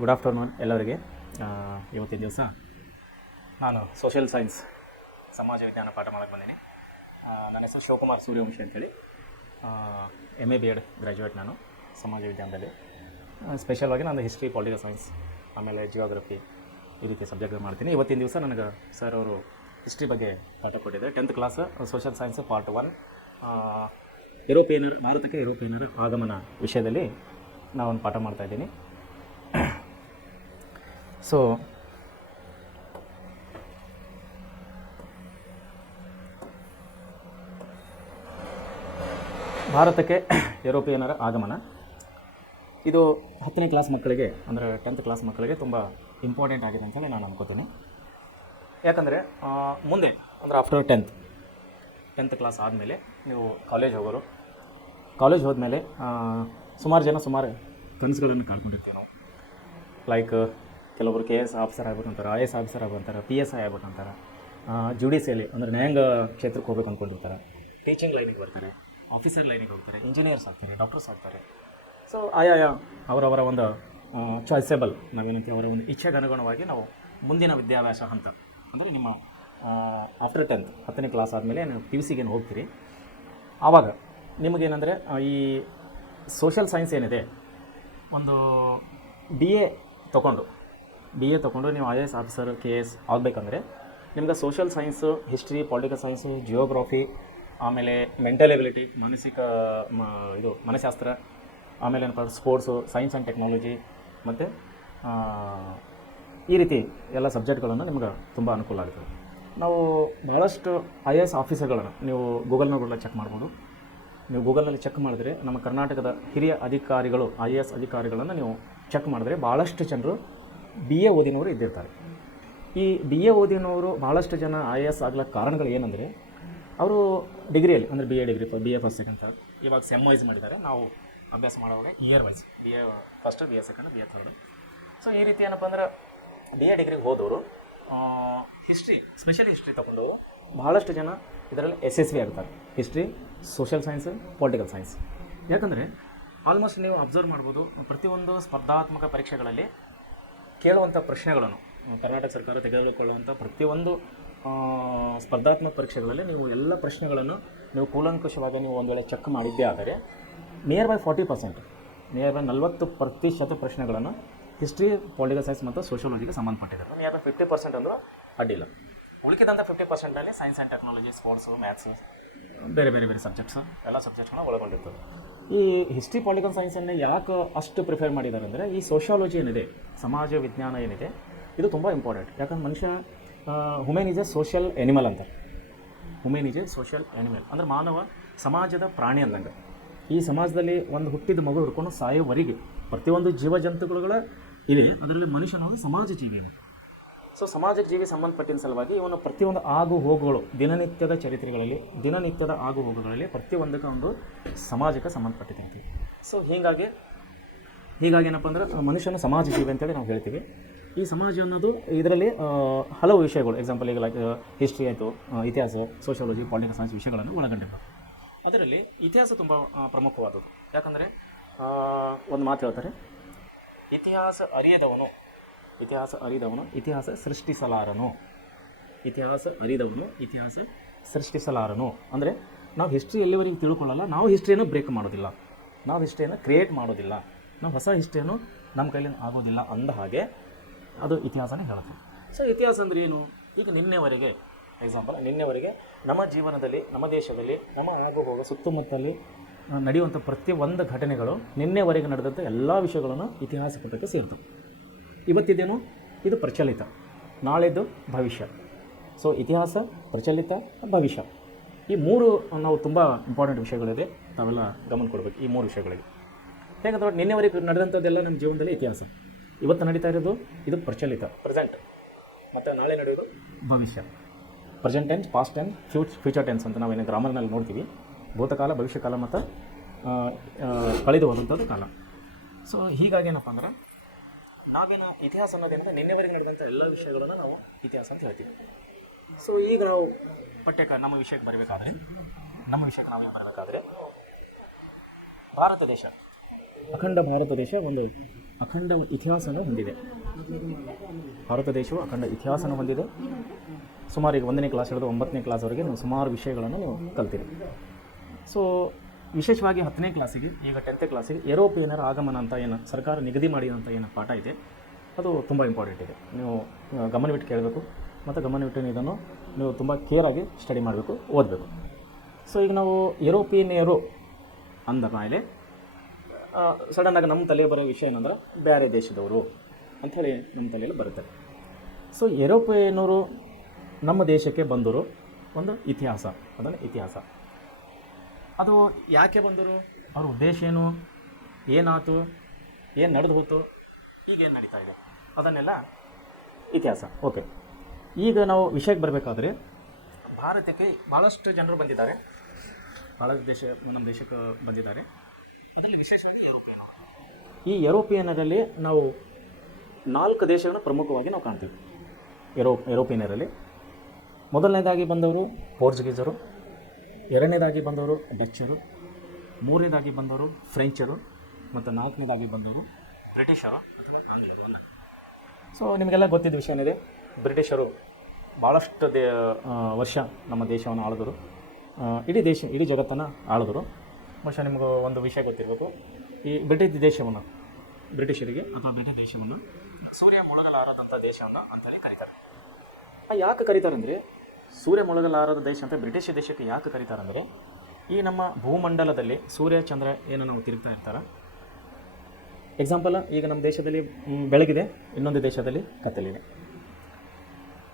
Good afternoon ಎಲ್ಲರಿಗೆ. ಇವತ್ತಿನ ದಿವಸ ನಾನು ಸೋಷಿಯಲ್ ಸೈನ್ಸ್ ಸಮಾಜ ವಿಜ್ಞಾನ ಪಾಠ ಮಾಡಕ್ಕೆ ಬಂದೀನಿ. ನನ್ನ ಹೆಸರು ಶಿವಕುಮಾರ್ ಸೂರ್ಯವಂಶಿ ಅಂತೇಳಿ. MA BEd ಗ್ರ್ಯಾಜುಯೇಟ್ ನಾನು ಸಮಾಜ ವಿಜ್ಞಾನದಲ್ಲಿ. ಸ್ಪೆಷಲ್ವಾಗಿ ನಾನು ಹಿಸ್ಟ್ರಿ, ಪೊಲಿಟಿಕಲ್ ಸೈನ್ಸ್, ಆಮೇಲೆ ಜಿಯೋಗ್ರಫಿ ಈ ರೀತಿ ಸಬ್ಜೆಕ್ಟ್ ಮಾಡ್ತೀನಿ. ಇವತ್ತಿನ ದಿವಸ ನನಗೆ ಸರ್ ಅವರು ಹಿಸ್ಟ್ರಿ ಬಗ್ಗೆ ಪಾಠ ಕೊಟ್ಟಿದ್ದಾರೆ. 10th class social science part 1 ಭಾರತಕ್ಕೆ ಯುರೋಪಿಯನ್ನರ ಆಗಮನ ವಿಷಯದಲ್ಲಿ ನಾವೊಂದು ಪಾಠ ಮಾಡ್ತಾಯಿದ್ದೀನಿ. ಸೊ ಭಾರತಕ್ಕೆ ಯುರೋಪಿಯನ್ನರ ಆಗಮನ ಇದು 10ನೇ ಕ್ಲಾಸ್ ಮಕ್ಕಳಿಗೆ, ಅಂದರೆ 10th ಕ್ಲಾಸ್ ಮಕ್ಕಳಿಗೆ ತುಂಬ ಇಂಪಾರ್ಟೆಂಟ್ ಆಗಿದೆ ಅಂತೇಳಿ ನಾನು ಅನ್ಕೋತೀನಿ. ಯಾಕಂದರೆ ಮುಂದೆ ಅಂದರೆ ಆಫ್ಟರ್ 10th ಕ್ಲಾಸ್ ಆದಮೇಲೆ ನೀವು ಕಾಲೇಜ್ ಹೋಗೋರು. ಕಾಲೇಜ್ ಹೋದ್ಮೇಲೆ ಸುಮಾರು ಕನಸುಗಳನ್ನು ಕಾಣ್ಕೊಂಡಿರ್ತೀವಿ ನಾವು. ಲೈಕ್ ಕೆಲವೊಬ್ರು KS ಆಫೀಸರ್ ಆಗ್ಬೇಕಂತಾರೆ, IAS ಆಫೀಸರ್ ಆಗ್ಬೇಕಂತಾರೆ, PSI ಆಗ್ಬೇಕಂತಾರೆ, ಜುಡಿಷಿಯಲಿ ಅಂದರೆ ನ್ಯಾಯಾಂಗ ಕ್ಷೇತ್ರಕ್ಕೆ ಹೋಗ್ಬೇಕು ಅಂದ್ಕೊಂಡಿರ್ತಾರೆ, ಟೀಚಿಂಗ್ ಲೈನಿಗೆ ಬರ್ತಾರೆ, ಆಫೀಸರ್ ಲೈನಿಗೆ ಹೋಗ್ತಾರೆ, ಇಂಜಿನಿಯರ್ಸ್ ಆಗ್ತಾರೆ, ಡಾಕ್ಟರ್ಸ್ ಆಗ್ತಾರೆ. ಸೊ ಆಯಾಯ ಅವರವರ ಒಂದು ಚಾಯ್ಸೇಬಲ್, ನಾವೇನಂತೀವಿ, ಅವರ ಒಂದು ಇಚ್ಛೆಗೆ ಅನುಗುಣವಾಗಿ ನಾವು ಮುಂದಿನ ವಿದ್ಯಾಭ್ಯಾಸ ಹಂತ ಅಂದರೆ ನಿಮ್ಮ ಆಫ್ಟರ್ 10ನೇ ಕ್ಲಾಸ್ ಆದಮೇಲೆ ನೀವು PUC ಏನು ಹೋಗ್ತೀರಿ, ಆವಾಗ ನಿಮಗೇನೆಂದರೆ ಈ ಸೋಷಿಯಲ್ ಸೈನ್ಸ್ ಏನಿದೆ, ಒಂದು BA ತೊಗೊಂಡು ನೀವು IAS ಆಫೀಸರ್, KS ಆಗಬೇಕಂದ್ರೆ ನಿಮ್ಗೆ social science, history, political science, geography, ಆಮೇಲೆ ಮೆಂಟಲ್ ಎಬಿಲಿಟಿ, ಮನಃಶಾಸ್ತ್ರ, ಆಮೇಲೆ ಏನಪ್ಪ ಸ್ಪೋರ್ಟ್ಸು, ಸೈನ್ಸ್ ಆ್ಯಂಡ್ ಟೆಕ್ನಾಲಜಿ ಮತ್ತು ಈ ರೀತಿ ಎಲ್ಲ ಸಬ್ಜೆಕ್ಟ್ಗಳನ್ನು ನಿಮ್ಗೆ ತುಂಬ ಅನುಕೂಲ ಆಗುತ್ತೆ. ನಾವು ಭಾಳಷ್ಟು IAS ಆಫೀಸರ್ಗಳನ್ನು ನೀವು ಗೂಗಲ್ನಾಗೆಲ್ಲ ಚೆಕ್ ಮಾಡ್ಬೋದು. ನೀವು ಗೂಗಲ್ನಲ್ಲಿ ಚೆಕ್ ಮಾಡಿದ್ರೆ ನಮ್ಮ ಕರ್ನಾಟಕದ ಹಿರಿಯ ಅಧಿಕಾರಿಗಳು, IAS ಅಧಿಕಾರಿಗಳನ್ನು ನೀವು ಚೆಕ್ ಮಾಡಿದ್ರೆ ಭಾಳಷ್ಟು ಜನರು BA ಓದಿನವರು ಇದ್ದಿರ್ತಾರೆ. ಈ BA ಓದಿನವರು ಭಾಳಷ್ಟು ಜನ IAS ಆಗ್ಲಿಕ್ಕೆ ಕಾರಣಗಳು ಏನಂದರೆ, ಅವರು ಡಿಗ್ರಿಯಲ್ಲಿ ಅಂದರೆ BA degree, BA first, second, third, ಇವಾಗ ಸೆಮ್ ವೈಸ್ ಮಾಡಿದ್ದಾರೆ. ನಾವು ಅಭ್ಯಾಸ ಮಾಡೋವಾಗ year wise BA first, BA second, BA third. So ಈ ರೀತಿ ಏನಪ್ಪ ಅಂದ್ರೆ BA ಡಿಗ್ರಿಗೆ ಹೋದವರು ಸ್ಪೆಷಲಿ ಹಿಸ್ಟ್ರಿ ತೊಗೊಂಡು ಭಾಳಷ್ಟು ಜನ ಇದರಲ್ಲಿ SSV ಆಗ್ತಾರೆ. History, social science, political science. ಯಾಕಂದರೆ ಆಲ್ಮೋಸ್ಟ್ ನೀವು ಅಬ್ಸರ್ವ್ ಮಾಡ್ಬೋದು, ಪ್ರತಿಯೊಂದು ಸ್ಪರ್ಧಾತ್ಮಕ ಪರೀಕ್ಷೆಗಳಲ್ಲಿ ಕೇಳುವಂಥ ಪ್ರಶ್ನೆಗಳನ್ನು, ಕರ್ನಾಟಕ ಸರ್ಕಾರ ತೆಗೆದುಕೊಳ್ಳುವಂಥ ಪ್ರತಿಯೊಂದು ಸ್ಪರ್ಧಾತ್ಮಕ ಪರೀಕ್ಷೆಗಳಲ್ಲಿ ನೀವು ಎಲ್ಲ ಪ್ರಶ್ನೆಗಳನ್ನು ನೀವು ಕೂಲಂಕುಷವಾಗಿ ನೀವು ಒಂದು ವೇಳೆ ಚೆಕ್ ಮಾಡಿದ್ದೇ ಆದರೆ ನಿಯರ್ ಬೈ 40%, ನಿಯರ್ ಬೈ 40% ಪ್ರಶ್ನೆಗಳನ್ನು ಹಿಸ್ಟ್ರಿ, ಪೊಲಿಟಿಕಲ್ ಸೈನ್ಸ್ ಮತ್ತು ಸೋಷಿಯಾಲಜಿಗೆ ಸಂಬಂಧಪಟ್ಟಿದ್ದಾರೆ. ನಿಯರ್ ಬೈ 50% ಅಂದರೂ ಅಡ್ಡಿಲ್ಲ. ಉಳಿಕಿದಂಥ 50%ಅಲ್ಲಿ science and technology, sports, maths, ಬೇರೆ ಸಬ್ಜೆಕ್ಟ್ಸು, ಎಲ್ಲ ಸಬ್ಜೆಕ್ಟ್ಗಳನ್ನ ಒಳಗೊಂಡಿರ್ತದೆ. ಈ ಹಿಸ್ಟ್ರಿ, ಪೊಲಿಟಿಕಲ್ ಸೈನ್ಸನ್ನು ಯಾಕೆ ಅಷ್ಟು ಪ್ರಿಫರ್ ಮಾಡಿದ್ದಾರೆ ಅಂದರೆ, ಈ ಸೋಷಿಯಾಲಜಿ ಏನಿದೆ, ಸಮಾಜ ವಿಜ್ಞಾನ ಏನಿದೆ, ಇದು ತುಂಬ ಇಂಪಾರ್ಟೆಂಟ್. ಯಾಕಂದ್ರೆ ಮನುಷ್ಯ human is a social animal ಅಂತ. Human is a social animal ಅಂದರೆ ಮಾನವ ಸಮಾಜದ ಪ್ರಾಣಿ ಅಂದಂಗೆ. ಈ ಸಮಾಜದಲ್ಲಿ ಒಂದು ಹುಟ್ಟಿದ ಮಗು ಹಿಡ್ಕೊಂಡು ಸಾಯೋವರೆಗೆ ಪ್ರತಿಯೊಂದು ಜೀವಜಂತುಗಳ ಇದೆ, ಅದರಲ್ಲಿ ಮನುಷ್ಯನೊಂದು ಸಮಾಜ ಜೀವಿ. ಸೊ ಸಮಾಜ ಜೀವಿ ಸಂಬಂಧಪಟ್ಟಿನ ಸಲುವಾಗಿ ಇವನು ಪ್ರತಿಯೊಂದು ಆಗು ಹೋಗುಗಳು, ದಿನನಿತ್ಯದ ಚರಿತ್ರೆಗಳಲ್ಲಿ, ದಿನನಿತ್ಯದ ಆಗು ಹೋಗುಗಳಲ್ಲಿ ಪ್ರತಿಯೊಂದಕ್ಕೆ ಒಂದು ಸಮಾಜಕ್ಕೆ ಸಂಬಂಧಪಟ್ಟಿದೆ. ಸೊ ಹೀಗಾಗಿ ಏನಪ್ಪ ಅಂದ್ರೆ ಮನುಷ್ಯನ ಸಮಾಜ ಜೀವಿ ಅಂತೇಳಿ ನಾವು ಹೇಳ್ತೀವಿ. ಈ ಸಮಾಜ ಅನ್ನೋದು ಇದರಲ್ಲಿ ಹಲವು ವಿಷಯಗಳು, ಎಕ್ಸಾಂಪಲ್ ಈಗ ಲೈಕ್ ಹಿಸ್ಟ್ರಿ ಆಯಿತು, ಇತಿಹಾಸ, ಸೋಷಿಯಾಲಜಿ, ಪೊಲಿಟಿಕಲ್ ಸೈನ್ಸ್ ವಿಷಯಗಳನ್ನು ಒಳಗೊಂಡಿರ್ತವೆ. ಅದರಲ್ಲಿ ಇತಿಹಾಸ ತುಂಬ ಪ್ರಮುಖವಾದದ್ದು. ಯಾಕಂದರೆ ಒಂದು ಮಾತು ಹೇಳ್ತಾರೆ, ಇತಿಹಾಸ ಅರಿಯದವನು ಇತಿಹಾಸ ಸೃಷ್ಟಿಸಲಾರನು. ಇತಿಹಾಸ ಸೃಷ್ಟಿಸಲಾರನು ಅಂದರೆ ನಾವು ಹಿಸ್ಟ್ರಿ ಎಲ್ಲಿವರೆಗೆ ತಿಳ್ಕೊಳ್ಳಲ್ಲ, ನಾವು ಹಿಸ್ಟ್ರಿಯನ್ನು ಬ್ರೇಕ್ ಮಾಡೋದಿಲ್ಲ, ನಾವು ಹಿಸ್ಟ್ರಿಯನ್ನು ಕ್ರಿಯೇಟ್ ಮಾಡೋದಿಲ್ಲ, ನಾವು ಹೊಸ ಹಿಸ್ಟ್ರಿಯನ್ನು ನಮ್ಮ ಕೈಲಿ ಆಗೋದಿಲ್ಲ ಅಂದ ಹಾಗೆ ಅದು ಇತಿಹಾಸನೇ ಹೇಳುತ್ತೆ. ಸೊ ಇತಿಹಾಸ ಅಂದರೆ ಏನು? ಈಗ ನಿನ್ನೆವರೆಗೆ ನಮ್ಮ ಜೀವನದಲ್ಲಿ, ನಮ್ಮ ದೇಶದಲ್ಲಿ, ನಮ್ಮ ಆಗುಹೋಗೋ ಸುತ್ತಮುತ್ತಲಿ ನಡೆಯುವಂಥ ಪ್ರತಿಯೊಂದು ಘಟನೆಗಳು, ನಿನ್ನೆವರೆಗೆ ನಡೆದಂಥ ಎಲ್ಲ ವಿಷಯಗಳನ್ನು ಇತಿಹಾಸ ಪುಟಕ್ಕೆ ಸೇರ್ತವೆ. ಇವತ್ತಿದೇನು, ಇದು ಪ್ರಚಲಿತ, ನಾಳೆದು ಭವಿಷ್ಯ. ಸೊ ಇತಿಹಾಸ, ಪ್ರಚಲಿತ, ಭವಿಷ್ಯ, ಈ ಮೂರು ನಾವು ತುಂಬ ಇಂಪಾರ್ಟೆಂಟ್ ವಿಷಯಗಳಿದೆ, ನಾವೆಲ್ಲ ಗಮನ ಕೊಡಬೇಕು ಈ ಮೂರು ವಿಷಯಗಳಿಗೆ. ಹೇಗಂದ್ರೆ ನಿನ್ನೆವರೆಗೆ ನಡೆದಂಥದ್ದೆಲ್ಲ ನಮ್ಮ ಜೀವನದಲ್ಲಿ ಇತಿಹಾಸ, ಇವತ್ತು ನಡೀತಾ ಇರೋದು ಇದು ಪ್ರಚಲಿತ, ಪ್ರೆಸೆಂಟ್, ಮತ್ತು ನಾಳೆ ನಡೆಯೋದು ಭವಿಷ್ಯ. Present tense, past tense, future tense ಅಂತ ನಾವೇನು ಗ್ರಾಮರ್ನಲ್ಲಿ ನೋಡ್ತೀವಿ. ಭೂತಕಾಲ, ಭವಿಷ್ಯಕಾಲ ಮತ್ತು ಕಳೆದು ಹೋದಂಥದ್ದು ಕಾಲ. ಸೊ ಹೀಗಾಗಿ ಏನಪ್ಪ ಅಂದ್ರೆ ನಾವೇನು ಇತಿಹಾಸ ಅನ್ನೋದೇನಂದ್ರೆ ನಿನ್ನೆವರೆಗೆ ನಡೆದಂಥ ಎಲ್ಲ ವಿಷಯಗಳನ್ನು ನಾವು ಇತಿಹಾಸ ಅಂತ ಹೇಳ್ತೀವಿ. ಸೊ ಈಗ ನಾವು ನಮ್ಮ ವಿಷಯಕ್ಕೆ ಬರಬೇಕಾದ್ರೆ ಭಾರತ ದೇಶ, ಅಖಂಡ ಭಾರತ ದೇಶ ಒಂದು ಅಖಂಡ ಇತಿಹಾಸವನ್ನು ಹೊಂದಿದೆ. ಭಾರತ ದೇಶವು ಅಖಂಡ ಇತಿಹಾಸವನ್ನು ಹೊಂದಿದೆ. ಸುಮಾರು ಈಗ 1ನೇ ಕ್ಲಾಸ್ ಹಿಡಿದು 9ನೇ ಕ್ಲಾಸ್ವರೆಗೆ ನೀವು ಸುಮಾರು ವಿಷಯಗಳನ್ನು ನೀವು ಕಲ್ತೀರಿ. ಸೊ ವಿಶೇಷವಾಗಿ 10ನೇ ಕ್ಲಾಸಿಗೆ, ಈಗ 10th ಕ್ಲಾಸಿಗೆ ಯುರೋಪಿಯನ್ನರ ಆಗಮನ ಅಂತ ಏನು ಸರ್ಕಾರ ನಿಗದಿ ಮಾಡಿದಂಥ ಏನು ಪಾಠ ಇದೆ ಅದು ತುಂಬ ಇಂಪಾರ್ಟೆಂಟ್ ಇದೆ. ನೀವು ಗಮನವಿಟ್ಟು ಕೇಳಬೇಕು ಮತ್ತು ಗಮನವಿಟ್ಟು ಇದನ್ನು ನೀವು ತುಂಬ ಕೇರಾಗಿ ಸ್ಟಡಿ ಮಾಡಬೇಕು, ಓದಬೇಕು. ಸೊ ಈಗ ನಾವು ಯುರೋಪಿಯನ್ನರು ಅಂದ ಮೇಲೆ ಸಡನ್ನಾಗಿ ನಮ್ಮ ತಲೆ ಬರೋ ವಿಷಯ ಏನಂದ್ರೆ ಬೇರೆ ದೇಶದವರು ಅಂಥೇಳಿ ನಮ್ಮ ತಲೆಯಲ್ಲಿ ಬರುತ್ತೆ. ಸೊ ಯುರೋಪಿಯನ್ನರು ನಮ್ಮ ದೇಶಕ್ಕೆ ಬಂದರು ಒಂದು ಇತಿಹಾಸ, ಅದನ್ನು ಇತಿಹಾಸ. ಅದು ಯಾಕೆ ಬಂದರು, ಅವ್ರ ಉದ್ದೇಶ ಏನು, ಏನಾಯ್ತು, ಏನು ನಡೆದು ಹೋಯ್ತು, ಈಗೇನು ನಡೀತಾ ಇದೆ, ಅದನ್ನೆಲ್ಲ ಇತಿಹಾಸ. ಓಕೆ, ಈಗ ನಾವು ವಿಷಯಕ್ಕೆ ಬರಬೇಕಾದ್ರೆ ಭಾರತಕ್ಕೆ ಭಾಳಷ್ಟು ಜನರು ಬಂದಿದ್ದಾರೆ, ಭಾಳ ನಮ್ಮ ದೇಶಕ್ಕೆ ಬಂದಿದ್ದಾರೆ. ಅದರಲ್ಲಿ ವಿಶೇಷವಾಗಿ ಯುರೋಪಿಯನ್. ಈ ಯುರೋಪಿಯನ್ನರಲ್ಲಿ ನಾವು 4 ದೇಶಗಳನ್ನು ಪ್ರಮುಖವಾಗಿ ನಾವು ಕಾಣ್ತೀವಿ. ಯುರೋಪಿಯನ್ನರಲ್ಲಿ ಮೊದಲನೇದಾಗಿ ಬಂದವರು ಪೋರ್ಚುಗೀಸರು, ಎರಡನೇದಾಗಿ ಬಂದವರು ಡಚ್ಚರು, ಮೂರನೇದಾಗಿ ಬಂದವರು ಫ್ರೆಂಚರು ಮತ್ತು 4ನೇದಾಗಿ ಬಂದವರು ಬ್ರಿಟಿಷರು ಅಥವಾ ಆಂಗ್ಲರು ಅಲ್ಲ. ಸೊ ನಿಮಗೆಲ್ಲ ಗೊತ್ತಿದ್ದ ವಿಷಯ ಏನಿದೆ, ಬ್ರಿಟಿಷರು ಭಾಳಷ್ಟು ವರ್ಷ ನಮ್ಮ ದೇಶವನ್ನು ಆಳಿದರು, ಇಡೀ ಜಗತ್ತನ್ನು ಆಳಿದರು. ಬಹುಶಃ ನಿಮಗೂ ಒಂದು ವಿಷಯ ಗೊತ್ತಿರಬೇಕು, ಈ ಬ್ರಿಟಿಷರಿಗೆ ಅಥವಾ ಬ್ರಿಟಿಷ್ ದೇಶವನ್ನು ಸೂರ್ಯ ಮುಳುಗಲಾರದಂಥ ದೇಶವನ್ನು ಅಂತಲೇ ಕರೀತಾರೆ. ಯಾಕೆ ಕರೀತಾರೆ ಅಂದರೆ, ಸೂರ್ಯ ಮುಳುಗಲಾರದ ದೇಶ ಅಂತ ಬ್ರಿಟಿಷ್ ದೇಶಕ್ಕೆ ಯಾಕೆ ಕರೀತಾರೆ ಅಂದರೆ, ಈ ನಮ್ಮ ಭೂಮಂಡಲದಲ್ಲಿ ಸೂರ್ಯ ಚಂದ್ರ ಏನು ನಾವು ತಿರುಗ್ತಾ ಇರ್ತಾರೆ. ಎಕ್ಸಾಂಪಲ್, ಈಗ ನಮ್ಮ ದೇಶದಲ್ಲಿ ಬೆಳಗಿದೆ, ಇನ್ನೊಂದು ದೇಶದಲ್ಲಿ ಕತ್ತಲಿದೆ.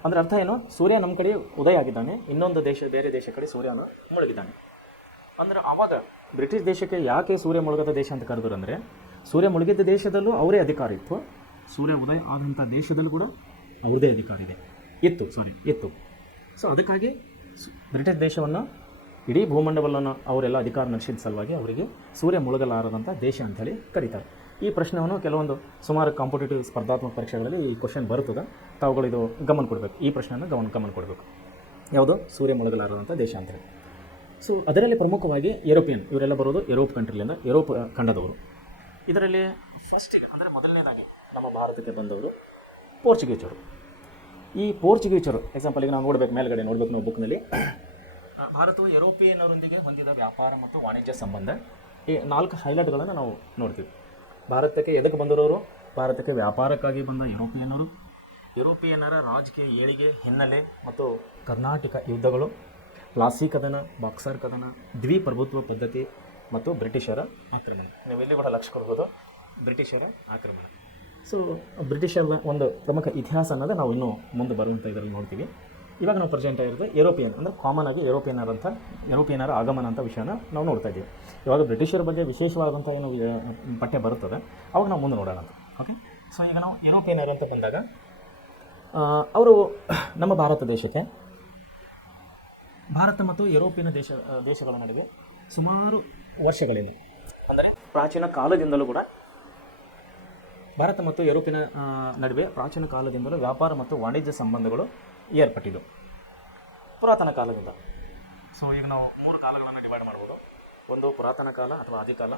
ಅಂದರೆ ಅರ್ಥ ಏನು, ಸೂರ್ಯ ನಮ್ಮ ಕಡೆ ಉದಯ ಆಗಿದ್ದಾನೆ, ಇನ್ನೊಂದು ಬೇರೆ ದೇಶ ಕಡೆ ಸೂರ್ಯನ ಮುಳುಗಿದ್ದಾನೆ. ಅಂದರೆ ಆವಾಗ ಬ್ರಿಟಿಷ್ ದೇಶಕ್ಕೆ ಯಾಕೆ ಸೂರ್ಯ ಮುಳುಗದ ದೇಶ ಅಂತ ಕರೆದ್ರು ಅಂದರೆ, ಸೂರ್ಯ ಮುಳುಗಿದ್ದ ದೇಶದಲ್ಲೂ ಅವರೇ ಅಧಿಕಾರ ಇತ್ತು, ಸೂರ್ಯ ಉದಯ ಆದಂಥ ದೇಶದಲ್ಲೂ ಕೂಡ ಅವ್ರದ್ದೇ ಅಧಿಕಾರ ಇತ್ತು. ಸೊ ಅದಕ್ಕಾಗಿ ಬ್ರಿಟಿಷ್ ದೇಶವನ್ನು, ಇಡೀ ಭೂಮಂಡಲವನ್ನು ಅವರೆಲ್ಲ ಅಧಿಕಾರ ನಡೆಸಿದ ಸಲುವಾಗಿ ಅವರಿಗೆ ಸೂರ್ಯ ಮುಳುಗಲಾರದಂಥ ದೇಶ ಅಂಥೇಳಿ ಕರೀತಾರೆ. ಈ ಪ್ರಶ್ನೆಯನ್ನು ಕೆಲವೊಂದು ಸುಮಾರು ಕಾಂಪಿಟೇಟಿವ್ ಸ್ಪರ್ಧಾತ್ಮಕ ಪರೀಕ್ಷೆಗಳಲ್ಲಿ ಈ ಕ್ವಶನ್ ಬರ್ತದೆ. ತಾವುಗಳು ಇದು ಗಮನ ಕೊಡಬೇಕು, ಈ ಪ್ರಶ್ನೆಯನ್ನು ಗಮನ ಕೊಡಬೇಕು. ಯಾವುದು ಸೂರ್ಯ ಮುಳುಗಲಾರದಂಥ ದೇಶ ಅಂತೇಳಿ. ಸೊ ಅದರಲ್ಲಿ ಪ್ರಮುಖವಾಗಿ ಯುರೋಪಿಯನ್, ಇವರೆಲ್ಲ ಬರೋದು ಯುರೋಪ್ ಕಂಟ್ರಿಲಿಂದ, ಯುರೋಪ್ ಖಂಡದವರು. ಇದರಲ್ಲಿ ಫಸ್ಟಿಗೆ ಅಂದರೆ ಮೊದಲನೇದಾಗಿ ನಮ್ಮ ಭಾರತಕ್ಕೆ ಬಂದವರು ಪೋರ್ಚುಗೀಸರು. ಈ ಪೋರ್ಚುಗೀಸರು ಎಕ್ಸಾಂಪಲ್ಗೆ ನಾವು ಮೇಲ್ಗಡೆ ನೋಡಬೇಕು ನಾವು ಬುಕ್ನಲ್ಲಿ, ಭಾರತವು ಯುರೋಪಿಯನ್ನರೊಂದಿಗೆ ಹೊಂದಿದ ವ್ಯಾಪಾರ ಮತ್ತು ವಾಣಿಜ್ಯ ಸಂಬಂಧ, ಈ 4 ಹೈಲೈಟ್ಗಳನ್ನು ನಾವು ನೋಡ್ತೀವಿ. ಭಾರತಕ್ಕೆ ಎದಕ್ಕೆ ಬಂದವರು, ಭಾರತಕ್ಕೆ ವ್ಯಾಪಾರಕ್ಕಾಗಿ ಬಂದ ಯುರೋಪಿಯನ್ನರ ರಾಜಕೀಯ ಏಳಿಗೆ ಹಿನ್ನೆಲೆ ಮತ್ತು ಕರ್ನಾಟಕ ಯುದ್ಧಗಳು, ಪ್ಲಾಸಿ ಕದನ, ಬಾಕ್ಸರ್ ಕದನ, ದ್ವಿಪ್ರಭುತ್ವ ಪದ್ಧತಿ ಮತ್ತು ಬ್ರಿಟಿಷರ ಆಕ್ರಮಣ. ನೀವು ಇಲ್ಲಿ ಕೂಡ ಲಕ್ಷ್ಯ ಕೊಡ್ಬೋದು, ಬ್ರಿಟಿಷರ ಆಕ್ರಮಣ. ಸೊ ಬ್ರಿಟಿಷರ ಒಂದು ಪ್ರಮುಖ ಇತಿಹಾಸ ಅನ್ನೋದು ನಾವು ಇನ್ನೂ ಮುಂದೆ ಬರುವಂಥ ಇದರಲ್ಲಿ ನೋಡ್ತೀವಿ. ಇವಾಗ ನಾವು ಪ್ರೆಸೆಂಟ್ ಆಗಿರೋದು ಯುರೋಪಿಯನ್ ಅಂದರೆ ಕಾಮನ್ ಆಗಿ ಯುರೋಪಿಯನ್ನರ ಆಗಮನ ಅಂತ ವಿಷಯನ ನಾವು ನೋಡ್ತಾ ಇದ್ದೀವಿ. ಇವಾಗ ಬ್ರಿಟಿಷರ ಬಗ್ಗೆ ವಿಶೇಷವಾದಂಥ ಏನು ಪಠ್ಯ ಬರುತ್ತದೆ ಅವಾಗ ನಾವು ಮುಂದೆ ನೋಡೋಣ ಅಂತ. ಓಕೆ, ಸೊ ಈಗ ನಾವು ಯುರೋಪಿಯನ್ನರು ಅಂತ ಬಂದಾಗ ಅವರು ನಮ್ಮ ಭಾರತ ಮತ್ತು ಯುರೋಪಿಯನ್ ದೇಶಗಳ ನಡುವೆ ಸುಮಾರು ವರ್ಷಗಳಿಂದ, ಅಂದರೆ ಪ್ರಾಚೀನ ಕಾಲದಿಂದಲೂ ಕೂಡ ಭಾರತ ಮತ್ತು ಯುರೋಪಿನ ನಡುವೆ ಪ್ರಾಚೀನ ಕಾಲದಿಂದಲೂ ವ್ಯಾಪಾರ ಮತ್ತು ವಾಣಿಜ್ಯ ಸಂಬಂಧಗಳು ಏರ್ಪಟ್ಟಿದ್ದವು, ಪುರಾತನ ಕಾಲದಿಂದ. ಸೊ ಈಗ ನಾವು 3 ಕಾಲಗಳನ್ನು ಡಿವೈಡ್ ಮಾಡ್ಬೋದು. ಒಂದು ಪುರಾತನ ಕಾಲ ಅಥವಾ ಆದಿಕಾಲ,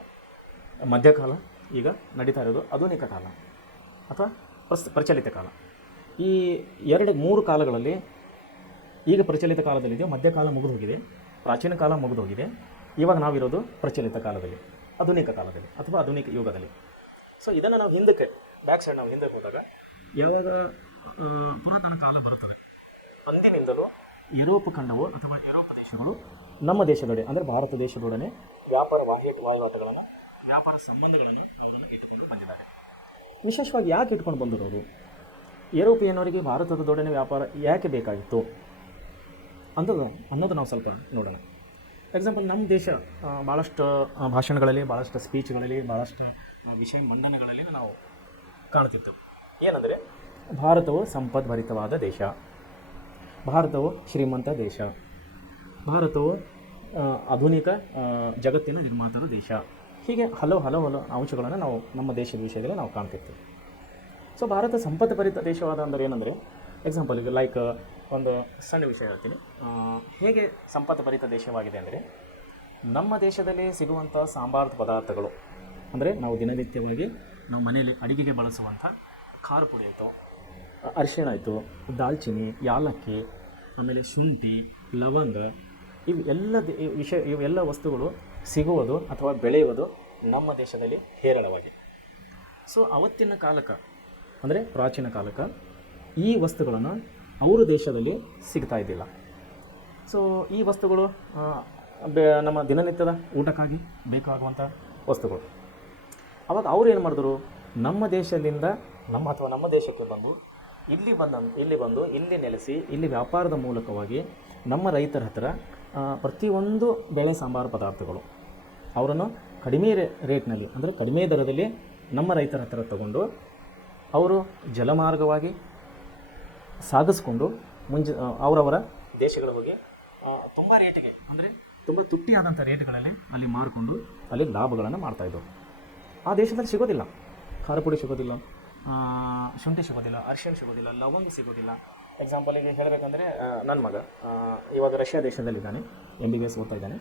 ಮಧ್ಯಕಾಲ, ಈಗ ನಡೀತಾ ಇರೋದು ಆಧುನಿಕ ಕಾಲ ಅಥವಾ ಪ್ರಚಲಿತ ಕಾಲ. ಈ 3 ಕಾಲಗಳಲ್ಲಿ ಈಗ ಪ್ರಚಲಿತ ಕಾಲದಲ್ಲಿದೆಯೋ, ಮಧ್ಯಕಾಲ ಮುಗಿದು ಹೋಗಿದೆ, ಪ್ರಾಚೀನ ಕಾಲ ಮುಗಿದು ಹೋಗಿದೆ, ಇವಾಗ ನಾವಿರೋದು ಪ್ರಚಲಿತ ಕಾಲದಲ್ಲಿ, ಆಧುನಿಕ ಕಾಲದಲ್ಲಿ ಅಥವಾ ಆಧುನಿಕ ಯುಗದಲ್ಲಿ. ಸೊ ಇದನ್ನು ನಾವು ಬ್ಯಾಕ್ ಸೈಡ್ ನಾವು ಹಿಂದಕ್ಕೆ ಹೋದಾಗ ಯಾವಾಗ ಪುರಾತನ ಕಾಲ ಬರುತ್ತದೆ, ಅಂದಿನಿಂದಲೂ ಯುರೋಪ್ ಖಂಡವು ಅಥವಾ ಯುರೋಪ್ ದೇಶಗಳು ನಮ್ಮ ದೇಶದೊಡೆ ಅಂದರೆ ಭಾರತ ದೇಶದೊಡನೆ ವ್ಯಾಪಾರ ವಹಿವಾಟುಗಳನ್ನು, ವ್ಯಾಪಾರ ಸಂಬಂಧಗಳನ್ನು ಅವರನ್ನು ಇಟ್ಟುಕೊಂಡು ಬಂದಿದ್ದಾರೆ. ವಿಶೇಷವಾಗಿ ಯಾಕೆ ಇಟ್ಕೊಂಡು ಬಂದಿರೋದು, ಯುರೋಪಿಯನ್ನವರಿಗೆ ಭಾರತದೊಡನೆ ವ್ಯಾಪಾರ ಯಾಕೆ ಬೇಕಾಗಿತ್ತು ಅನ್ನೋದು ನಾವು ಸ್ವಲ್ಪ ನೋಡೋಣ. ಎಕ್ಸಾಂಪಲ್, ನಮ್ಮ ದೇಶ ಭಾಳಷ್ಟು ಭಾಷಣಗಳಲ್ಲಿ, ಭಾಳಷ್ಟು ಸ್ಪೀಚ್ಗಳಲ್ಲಿ, ಭಾಳಷ್ಟು ವಿಷಯ ಮಂಡನೆಗಳಲ್ಲಿ ನಾವು ಕಾಣ್ತಿತ್ತು. ಏನಂದರೆ, ಭಾರತವು ಸಂಪದ್ಭರಿತವಾದ ದೇಶ, ಭಾರತವು ಶ್ರೀಮಂತ ದೇಶ, ಭಾರತವು ಆಧುನಿಕ ಜಗತ್ತಿನ ನಿರ್ಮಾತೃ ದೇಶ, ಹೀಗೆ ಹಲವು ಅಂಶಗಳನ್ನು ನಾವು ನಮ್ಮ ದೇಶದ ವಿಷಯದಲ್ಲಿ ನಾವು ಕಾಣ್ತಿರ್ತೀವಿ. ಸೊ ಭಾರತ ಸಂಪದ್ಭರಿತ ದೇಶವಾದ ಅಂದರೆ ಏನಂದರೆ, ಎಕ್ಸಾಂಪಲ್ಗೆ ಲೈಕ್ ಒಂದು ಸಣ್ಣ ವಿಷಯ ಹೇಳ್ತೀನಿ. ಹೇಗೆ ಸಂಪದ್ಭರಿತ ದೇಶವಾಗಿದೆ ಅಂದರೆ, ನಮ್ಮ ದೇಶದಲ್ಲಿ ಸಿಗುವಂಥ ಸಾಂಬಾರ ಪದಾರ್ಥಗಳು, ಅಂದರೆ ನಾವು ದಿನನಿತ್ಯವಾಗಿ ನಾವು ಮನೆಯಲ್ಲಿ ಅಡುಗೆಗೆ ಬಳಸುವಂಥ ಖಾರ ಪುಡಿ ಆಯಿತು, ಅರಿಶಿಣ ಆಯಿತು, ದಾಲ್ಚಿನ್ನಿ, ಯಾಲಕ್ಕಿ, ಆಮೇಲೆ ಶುಂಠಿ, ಲವಂಗ, ಇವೆಲ್ಲ ವಸ್ತುಗಳು ಸಿಗುವುದು ಅಥವಾ ಬೆಳೆಯುವುದು ನಮ್ಮ ದೇಶದಲ್ಲಿ ಹೇರಳವಾಗಿ. ಸೊ ಅವತ್ತಿನ ಕಾಲಕ್ಕೆ ಅಂದರೆ ಪ್ರಾಚೀನ ಕಾಲಕ್ಕೆ ಈ ವಸ್ತುಗಳನ್ನು ಅವರ ದೇಶದಲ್ಲಿ ಸಿಗ್ತಾ ಇದ್ದಿಲ್ಲ. ಸೊ ಈ ವಸ್ತುಗಳು ನಮ್ಮ ದಿನನಿತ್ಯದ ಊಟಕ್ಕಾಗಿ ಬೇಕಾಗುವಂಥ ವಸ್ತುಗಳು. ಅವಾಗ ಅವ್ರು ಏನು ಮಾಡಿದ್ರು, ನಮ್ಮ ದೇಶದಿಂದ ನಮ್ಮ ದೇಶಕ್ಕೆ ಬಂದು ಇಲ್ಲಿ ನೆಲೆಸಿ ಇಲ್ಲಿ ವ್ಯಾಪಾರದ ಮೂಲಕವಾಗಿ ನಮ್ಮ ರೈತರ ಹತ್ರ ಪ್ರತಿಯೊಂದು ಬೆಳೆ ಸಾಂಬಾರು ಪದಾರ್ಥಗಳು ಅವರನ್ನು ಕಡಿಮೆ ರೇಟ್ನಲ್ಲಿ ಅಂದರೆ ಕಡಿಮೆ ದರದಲ್ಲಿ ನಮ್ಮ ರೈತರ ಹತ್ರ ತಗೊಂಡು ಅವರು ಜಲಮಾರ್ಗವಾಗಿ ಸಾಗಿಸ್ಕೊಂಡು ಅವರವರ ದೇಶಗಳು ಹೋಗಿ ತುಂಬ ರೇಟಿಗೆ ಅಂದರೆ ತುಂಬ ತುಟ್ಟಿಯಾದಂಥ ರೇಟ್ಗಳಲ್ಲಿ ಅಲ್ಲಿ ಮಾರಿಕೊಂಡು ಅಲ್ಲಿ ಲಾಭಗಳನ್ನು ಮಾಡ್ತಾಯಿದ್ರು. ಆ ದೇಶದಲ್ಲಿ ಸಿಗೋದಿಲ್ಲ, ಖಾರ ಪುಡಿ ಸಿಗೋದಿಲ್ಲ, ಶುಂಠಿ ಸಿಗೋದಿಲ್ಲ, ಅರಿಶಿಣ ಸಿಗೋದಿಲ್ಲ, ಲವಂಗ ಸಿಗೋದಿಲ್ಲ. ಎಕ್ಸಾಂಪಲಿಗೆ ಹೇಳಬೇಕಂದ್ರೆ ನನ್ನ ಮಗ ಇವಾಗ ರಷ್ಯಾ ದೇಶದಲ್ಲಿದ್ದಾನೆ, MBBS ಓದ್ತಾ ಇದ್ದಾನೆ.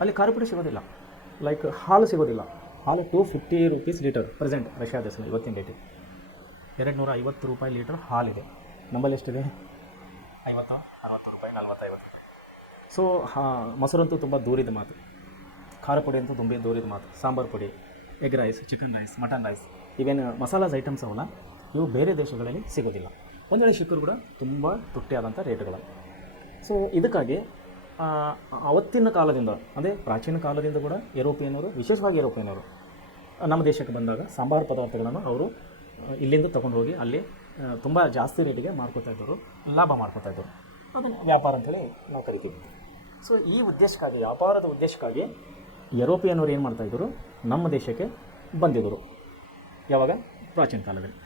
ಅಲ್ಲಿ ಖಾರ ಪುಡಿ ಸಿಗೋದಿಲ್ಲ, ಲೈಕ್ ಹಾಲು ಸಿಗೋದಿಲ್ಲ. ಹಾಲು $250 ಲೀಟರ್ ಪ್ರೆಸೆಂಟ್ ರಷ್ಯಾ ದೇಶದಲ್ಲಿ ಇವತ್ತಿನ ಡೇಟಿಗೆ $250 ಲೀಟರ್ ಹಾಲಿದೆ. ನಮ್ಮಲ್ಲಿ ಎಷ್ಟಿದೆ? 50, 60 ರೂಪಾಯಿ, 40, 50. ಸೊ ಮೊಸರಂತೂ ತುಂಬ ದೂರಿದ ಮಾತು, ಖಾರ ಪುಡಿ ಅಂತೂ ತುಂಬ ದೂರಿದ ಮಾತು. ಸಾಂಬಾರು ಪುಡಿ, egg rice, chicken rice, mutton rice, ಇವೇನು ಮಸಾಲಾಸ್ ಐಟಮ್ಸ್ ಅವಲ್ಲ, ಇವು ಬೇರೆ ದೇಶಗಳಲ್ಲಿ ಸಿಗೋದಿಲ್ಲ. ಒಂದು ವೇಳೆ ಸಿಕ್ಕರು ಕೂಡ ತುಂಬ ತುಟ್ಟಿಯಾದಂಥ ರೇಟ್ಗಳು. ಸೊ ಇದಕ್ಕಾಗಿ ಅವತ್ತಿನ ಕಾಲದಿಂದ ಅಂದರೆ ಪ್ರಾಚೀನ ಕಾಲದಿಂದ ಕೂಡ ವಿಶೇಷವಾಗಿ ಯುರೋಪಿಯನ್ನರು ನಮ್ಮ ದೇಶಕ್ಕೆ ಬಂದಾಗ ಸಾಂಬಾರು ಪದಾರ್ಥಗಳನ್ನು ಅವರು ಇಲ್ಲಿಂದ ತೊಗೊಂಡು ಹೋಗಿ ಅಲ್ಲಿ ತುಂಬ ಜಾಸ್ತಿ ರೇಟಿಗೆ ಮಾರ್ಕೋತಾ ಇದ್ದರು, ಲಾಭ ಮಾಡ್ಕೋತಾ ಇದ್ದರು. ಅದನ್ನು ವ್ಯಾಪಾರ ಅಂತೇಳಿ ನಾವು ಕರಿತೀವಿ. ಸೊ ಈ ಉದ್ದೇಶಕ್ಕಾಗಿ, ವ್ಯಾಪಾರದ ಉದ್ದೇಶಕ್ಕಾಗಿ ಯುರೋಪಿಯನ್ನರು ಏನು ಮಾಡ್ತಾಯಿದ್ರು, ನಮ್ಮ ದೇಶಕ್ಕೆ ಬಂದಿದ್ದರು. ಯಾವಾಗ? ಪ್ರಾಚೀನ ಕಾಲದಲ್ಲಿ.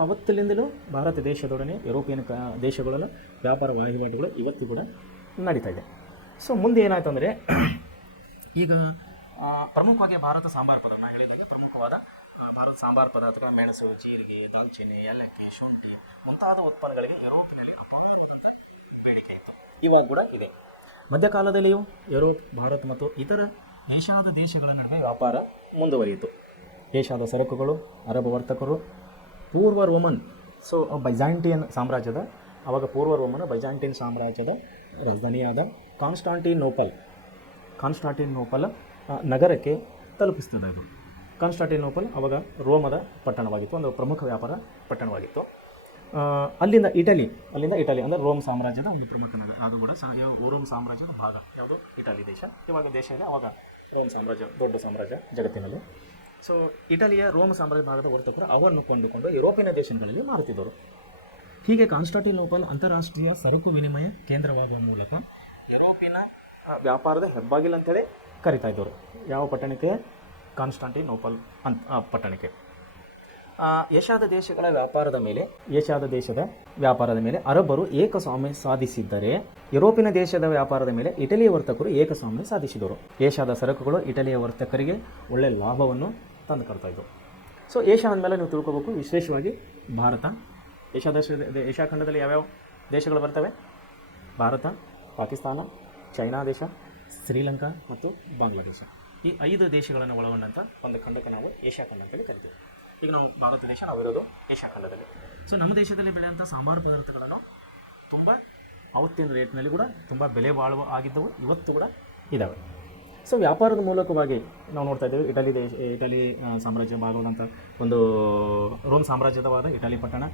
ಅವತ್ತಿನಿಂದಲೂ ಭಾರತ ದೇಶದೊಡನೆ ಯುರೋಪಿಯನ್ ದೇಶಗಳನ್ನು ವ್ಯಾಪಾರ ವಹಿವಾಟುಗಳು ಇವತ್ತು ಕೂಡ ನಡೀತಾ ಇದೆ. ಸೊ ಮುಂದೆ ಏನಾಯ್ತು ಅಂದರೆ, ಈಗ ಪ್ರಮುಖವಾಗಿ ಭಾರತ ಸಾಂಬಾರು ಪದಾರ್ಥ ನಾನು ಹೇಳಿದಾಗ ಪ್ರಮುಖವಾದ ಭಾರತ ಸಾಂಬಾರು ಪದಾರ್ಥಗಳ ಮೆಣಸು, ಜೀರಿಗೆ, ದಾಲ್ಚಿನ್ನಿ, ಏಲಕ್ಕಿ, ಶುಂಠಿ ಮುಂತಾದ ಉತ್ಪನ್ನಗಳಿಗೆ ಯುರೋಪಿನಲ್ಲಿ ಅಪಾರವಾದಂಥ ಬೇಡಿಕೆ ಇತ್ತು. ಇವಾಗ ಕೂಡ ಇದೆ. ಮಧ್ಯಕಾಲದಲ್ಲಿಯೂ ಯುರೋಪ್, ಭಾರತ ಮತ್ತು ಇತರ ಏಷ್ಯಾದ ದೇಶಗಳ ನಡುವೆ ವ್ಯಾಪಾರ ಮುಂದುವರಿಯಿತು. ಏಷ್ಯಾದ ಸರಕುಗಳು, ಅರಬ್ ವರ್ತಕರು, ಪೂರ್ವ ರೋಮನ್, ಸೊ ಬೈಜಾಂಟಿಯನ್ ಸಾಮ್ರಾಜ್ಯದ, ಆವಾಗ ಪೂರ್ವ ರೋಮನ್ ಬೈಜಾಂಟಿಯನ್ ಸಾಮ್ರಾಜ್ಯದ ರಾಜಧಾನಿಯಾದ ಕಾನ್ಸ್ಟಾಂಟಿನೋಪಲ್ ನಗರಕ್ಕೆ ತಲುಪಿಸ್ತದೆ. ಇದು ಕಾನ್ಸ್ಟಾಂಟಿನೋಪಲ್ ಆವಾಗ ರೋಮದ ಪಟ್ಟಣವಾಗಿತ್ತು, ಒಂದು ಪ್ರಮುಖ ವ್ಯಾಪಾರ ಪಟ್ಟಣವಾಗಿತ್ತು. ಅಲ್ಲಿಂದ ಇಟಲಿ ಅಂದರೆ ರೋಮ್ ಸಾಮ್ರಾಜ್ಯದ ಒಂದು ಪ್ರಮುಖ ನಗರ. ಆಗ ಕೂಡ ರೋಮ್ ಸಾಮ್ರಾಜ್ಯದ ಭಾಗ ಯಾವುದು? ಇಟಲಿ ದೇಶ. ಇವಾಗ ದೇಶ ಇದೆ, ಅವಾಗ ರೋಮ್ ಸಾಮ್ರಾಜ್ಯ ದೊಡ್ಡ ಸಾಮ್ರಾಜ್ಯ ಜಗತ್ತಿನಲ್ಲಿ. ಸೊ ಇಟಲಿಯ ರೋಮ್ ಸಾಮ್ರಾಜ್ಯ ಭಾಗದ ವರ್ತಕರು ಅವನ್ನು ಕೊಂಡುಕೊಂಡು ಯುರೋಪಿನ ದೇಶಗಳಲ್ಲಿ ಮಾರುತ್ತಿದ್ದರು. ಹೀಗೆ ಕಾನ್ಸ್ಟಾಂಟಿನೋಪಲ್ ಅಂತಾರಾಷ್ಟ್ರೀಯ ಸರಕು ವಿನಿಮಯ ಕೇಂದ್ರವಾಗುವ ಮೂಲಕ ಯುರೋಪಿನ ವ್ಯಾಪಾರದ ಹೆಬ್ಬಾಗಿಲು ಅಂತೇಳಿ ಕರಿತಾ ಇದ್ದರು. ಯಾವ ಪಟ್ಟಣಕ್ಕೆ? ಕಾನ್ಸ್ಟಾಂಟಿನೋಪಲ್ ಪಟ್ಟಣಕ್ಕೆ. ಏಷ್ಯಾದ ದೇಶದ ವ್ಯಾಪಾರದ ಮೇಲೆ ಅರಬ್ಬರು ಏಕಸ್ವಾಮ್ಯ ಸಾಧಿಸಿದ್ದರೆ, ಯುರೋಪಿನ ದೇಶದ ವ್ಯಾಪಾರದ ಮೇಲೆ ಇಟಲಿಯ ವರ್ತಕರು ಏಕಸ್ವಾಮ್ಯ ಸಾಧಿಸಿದರು. ಏಷ್ಯಾದ ಸರಕುಗಳು ಇಟಲಿಯ ವರ್ತಕರಿಗೆ ಒಳ್ಳೆಯ ಲಾಭವನ್ನು ತಂದು ಕೊಡ್ತಾ ಇದ್ದವು. ಸೊ ಏಷ್ಯಾ ಅಂದಮೇಲೆ ನೀವು ತಿಳ್ಕೋಬೇಕು, ವಿಶೇಷವಾಗಿ ಭಾರತ. ಏಷ್ಯಾ ಖಂಡದಲ್ಲಿ ಯಾವ್ಯಾವ ದೇಶಗಳು ಬರ್ತವೆ? ಭಾರತ, ಪಾಕಿಸ್ತಾನ, ಚೈನಾ ದೇಶ, ಶ್ರೀಲಂಕಾ ಮತ್ತು ಬಾಂಗ್ಲಾದೇಶ. ಈ 5 ದೇಶಗಳನ್ನು ಒಳಗೊಂಡಂಥ ಒಂದು ಖಂಡಕ್ಕೆ ನಾವು ಏಷ್ಯಾ ಖಂಡ ಅಂತೇಳಿ ಕರಿತೀವಿ. ಈಗ ನಾವು ಭಾರತ ದೇಶ, ನಾವಿರೋದು ಏಷ್ಯಾ ಖಂಡದಲ್ಲಿ. ಸೊ ನಮ್ಮ ದೇಶದಲ್ಲಿ ಬೆಳೆಯುವಂಥ ಸಾಂಬಾರು ಪದಾರ್ಥಗಳನ್ನು ತುಂಬ ಅವತ್ತಿನ ರೇಟ್ನಲ್ಲಿ ಕೂಡ ತುಂಬ ಬೆಲೆ ಬಾಳುವ ಆಗಿದ್ದವು, ಇವತ್ತು ಕೂಡ ಇದ್ದಾವೆ. ಸೊ ವ್ಯಾಪಾರದ ಮೂಲಕವಾಗಿ ನಾವು ನೋಡ್ತಾ ಇದ್ದೇವೆ, ಇಟಲಿ ಸಾಮ್ರಾಜ್ಯ ಭಾಗವಾದಂಥ ಒಂದು ರೋಮ್ ಸಾಮ್ರಾಜ್ಯದವಾದ ಇಟಲಿ ಪಟ್ಟಣ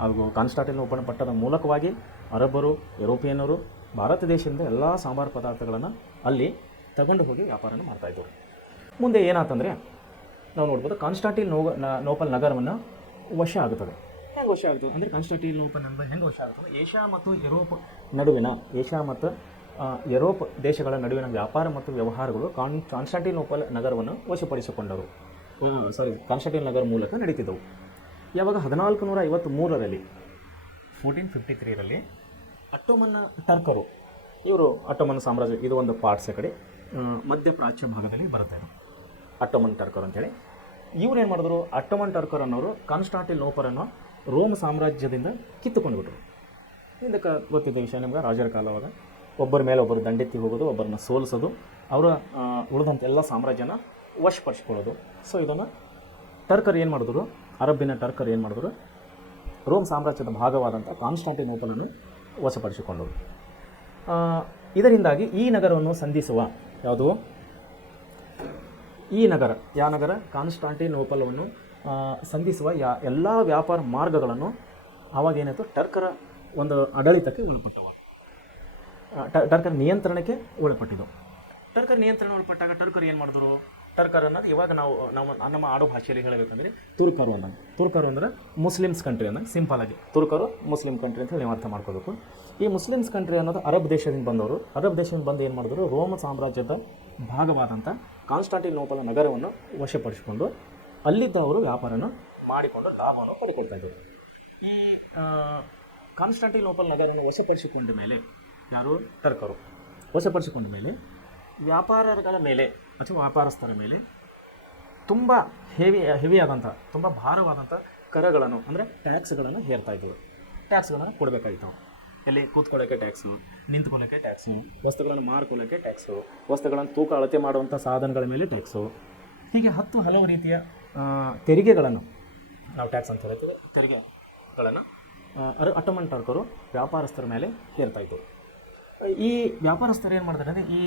ಹಾಗೂ ಕಾನ್ಸ್ಟಾಂಟಿನೋಪಲ್ ಪಟ್ಟಣದ ಮೂಲಕವಾಗಿ ಅರಬ್ಬರು, ಯುರೋಪಿಯನ್ನರು ಭಾರತ ದೇಶದಿಂದ ಎಲ್ಲ ಸಾಂಬಾರು ಪದಾರ್ಥಗಳನ್ನು ಅಲ್ಲಿ ತಗೊಂಡು ಹೋಗಿ ವ್ಯಾಪಾರನ ಮಾಡ್ತಾಯಿದ್ದರು. ಮುಂದೆ ಏನಾಯ್ತಂದರೆ ನಾವು ನೋಡ್ಬೋದು, ಕಾನ್ಸ್ಟಾಂಟಿನೋಪಲ್ ನಗರವನ್ನು ವಶ ಆಗುತ್ತದೆ. ಹೆಂಗೆ ವಶ ಆಗುತ್ತದೆ ಅಂದರೆ, ಕಾನ್ಸ್ಟಾಂಟಿನೋಪಲ್ ನಗರ ಹೆಂಗೆ ವಶ ಆಗುತ್ತದೆ? ಏಷ್ಯಾ ಮತ್ತು ಯುರೋಪ್ ದೇಶಗಳ ನಡುವಿನ ವ್ಯಾಪಾರ ಮತ್ತು ವ್ಯವಹಾರಗಳು ಕಾನ್ಸ್ಟಾಂಟಿನೋಪಲ್ ನಗರವನ್ನು ವಶಪಡಿಸಿಕೊಂಡರು. ಕಾನ್ಸ್ಟಾಂಟಿನ್ ನಗರ ಮೂಲಕ ನಡೀತಿದ್ದವು. ಯಾವಾಗ 1453ರಲ್ಲಿ 1453ರಲ್ಲಿ ಅಟ್ಟೋಮನ್ ಟರ್ಕರು, ಇವರು ಅಟ್ಟೋಮನ್ ಸಾಮ್ರಾಜ್ಯ, ಇದು ಒಂದು ಪಾರ್ಟ್ಸ್ ಕಡೆ ಮಧ್ಯಪ್ರಾಚ್ಯ ಭಾಗದಲ್ಲಿ ಬರುತ್ತೆ. ಅಟ್ಟೋಮನ್ ಟರ್ಕರ್ ಅಂತೇಳಿ ಇವ್ರು ಏನು ಮಾಡಿದ್ರು, ಅಟ್ಟೋಮನ್ ಟರ್ಕರ್ ಅನ್ನೋರು ಕಾನ್ಸ್ಟಾಂಟಿನೋಪಲನ್ನು ರೋಮ್ ಸಾಮ್ರಾಜ್ಯದಿಂದ ಕಿತ್ತುಕೊಂಡು ಬಿಟ್ಟರು. ಇದಕ್ಕೆ ಗೊತ್ತಿದ್ದ ವಿಷಯ ನಿಮ್ಗೆ, ರಾಜರ ಕಾಲವಾಗ ಒಬ್ಬರ ಮೇಲೆ ಒಬ್ಬರು ದಂಡೆತ್ತಿ ಹೋಗೋದು, ಒಬ್ಬರನ್ನ ಸೋಲಿಸೋದು, ಅವರ ಉಳಿದಂಥ ಎಲ್ಲ ಸಾಮ್ರಾಜ್ಯನ ವಶಪಡಿಸ್ಕೊಳ್ಳೋದು. ಸೊ ಇದನ್ನು ಟರ್ಕರ್ ಏನು ಮಾಡಿದ್ರು, ಅರಬ್ಬಿನ ಟರ್ಕರ್ ಏನು ಮಾಡಿದ್ರು, ರೋಮ್ ಸಾಮ್ರಾಜ್ಯದ ಭಾಗವಾದಂಥ ಕಾನ್ಸ್ಟಾಂಟಿನೋಪಲನ್ನು ವಶಪಡಿಸಿಕೊಂಡರು. ಇದರಿಂದಾಗಿ ಈ ನಗರವನ್ನು ಸಂಧಿಸುವ ಯಾವುದು ಈ ನಗರ, ಯಾವ ನಗರ, ಕಾನ್ಸ್ಟಾಂಟಿನೋಪಲವನ್ನು ಸಂಧಿಸುವ ಎಲ್ಲ ವ್ಯಾಪಾರ ಮಾರ್ಗಗಳನ್ನು ಆವಾಗೇನಾಯಿತು, ಟರ್ಕರ ಒಂದು ಆಡಳಿತಕ್ಕೆ ಒಳಪಟ್ಟವು, ಟರ್ಕರ್ ನಿಯಂತ್ರಣಕ್ಕೆ ಒಳಪಟ್ಟಿದ್ದು. ಟರ್ಕರ್ ನಿಯಂತ್ರಣ ಒಳಪಟ್ಟಾಗ ಟರ್ಕರ್ ಏನು ಮಾಡಿದ್ರು, ಟರ್ಕರ್ ಅನ್ನೋದು ಇವಾಗ ನಾವು ನಮ್ಮ ಆಡು ಭಾಷೆಯಲ್ಲಿ ಹೇಳಬೇಕಂದ್ರೆ ತುರ್ಕರು ಅನ್ನೋದು. ತುರ್ಕರು ಅಂದರೆ ಮುಸ್ಲಿಮ್ಸ್ ಕಂಟ್ರಿ ಅನ್ನೋದು ಸಿಂಪಲ್ ಆಗಿ ತುರ್ಕರು ಮುಸ್ಲಿಂ ಕಂಟ್ರಿ ಅಂತ ಹೇಳಿ ನೀವು ಅರ್ಥ ಮಾಡ್ಕೋಬೇಕು. ಈ ಮುಸ್ಲಿಮ್ಸ್ ಕಂಟ್ರಿ ಅನ್ನೋದು ಅರಬ್ ದೇಶದಿಂದ ಬಂದವರು. ಅರಬ್ ದೇಶದಿಂದ ಬಂದು ಏನು ಮಾಡಿದ್ರು, ರೋಮ ಸಾಮ್ರಾಜ್ಯದ ಭಾಗವಾದಂಥ ಕಾನ್ಸ್ಟಾಂಟಿನೋಪಲ್ ನಗರವನ್ನು ವಶಪಡಿಸಿಕೊಂಡು ಅಲ್ಲಿದ್ದವರು ವ್ಯಾಪಾರನ ಮಾಡಿಕೊಂಡು ಲಾಭವನ್ನು ಪಡೆಕೊಳ್ತಾ ಇದ್ದರು. ಈ ಕಾನ್ಸ್ಟಾಂಟಿನೋಪಲ್ ನಗರವನ್ನು ವಶಪಡಿಸಿಕೊಂಡ ಮೇಲೆ ಯಾರು, ಟರ್ಕರು ವಶಪಡಿಸಿಕೊಂಡ ಮೇಲೆ ವ್ಯಾಪಾರಗಳ ಮೇಲೆ ಅಥವಾ ವ್ಯಾಪಾರಸ್ಥರ ಮೇಲೆ ತುಂಬ ಹೆವಿಯಾದಂಥ, ತುಂಬ ಭಾರವಾದಂಥ ಕರಗಳನ್ನು ಅಂದರೆ ಟ್ಯಾಕ್ಸ್ಗಳನ್ನು ಹೇರ್ತಾ ಇದ್ದವು. ಟ್ಯಾಕ್ಸ್ಗಳನ್ನು ಕೊಡಬೇಕಾಗಿತ್ತು. ಎಲ್ಲಿ ಕೂತ್ಕೊಳ್ಳೋಕ್ಕೆ ಟ್ಯಾಕ್ಸು, ನಿಂತ್ಕೊಳ್ಳೋಕ್ಕೆ ಟ್ಯಾಕ್ಸು, ವಸ್ತುಗಳನ್ನು ಮಾರ್ಕೊಳ್ಳೋಕ್ಕೆ ಟ್ಯಾಕ್ಸು, ವಸ್ತುಗಳನ್ನು ತೂಕ ಅಳತೆ ಮಾಡುವಂಥ ಸಾಧನಗಳ ಮೇಲೆ ಟ್ಯಾಕ್ಸು, ಹೀಗೆ ಹಲವು ರೀತಿಯ ತೆರಿಗೆಗಳನ್ನು ನಾವು ಟ್ಯಾಕ್ಸ್ ಅಂತ ಹೇಳ್ತೇವೆ, ತೆರಿಗೆಗಳನ್ನು ಅಟೋಮನ್ ಟರ್ಕರು ವ್ಯಾಪಾರಸ್ಥರ ಮೇಲೆ ಹೇರ್ತಾ ಇದ್ದವು. ಈ ವ್ಯಾಪಾರಸ್ಥರು ಏನು ಮಾಡ್ತಾರೆ ಅಂದರೆ ಈ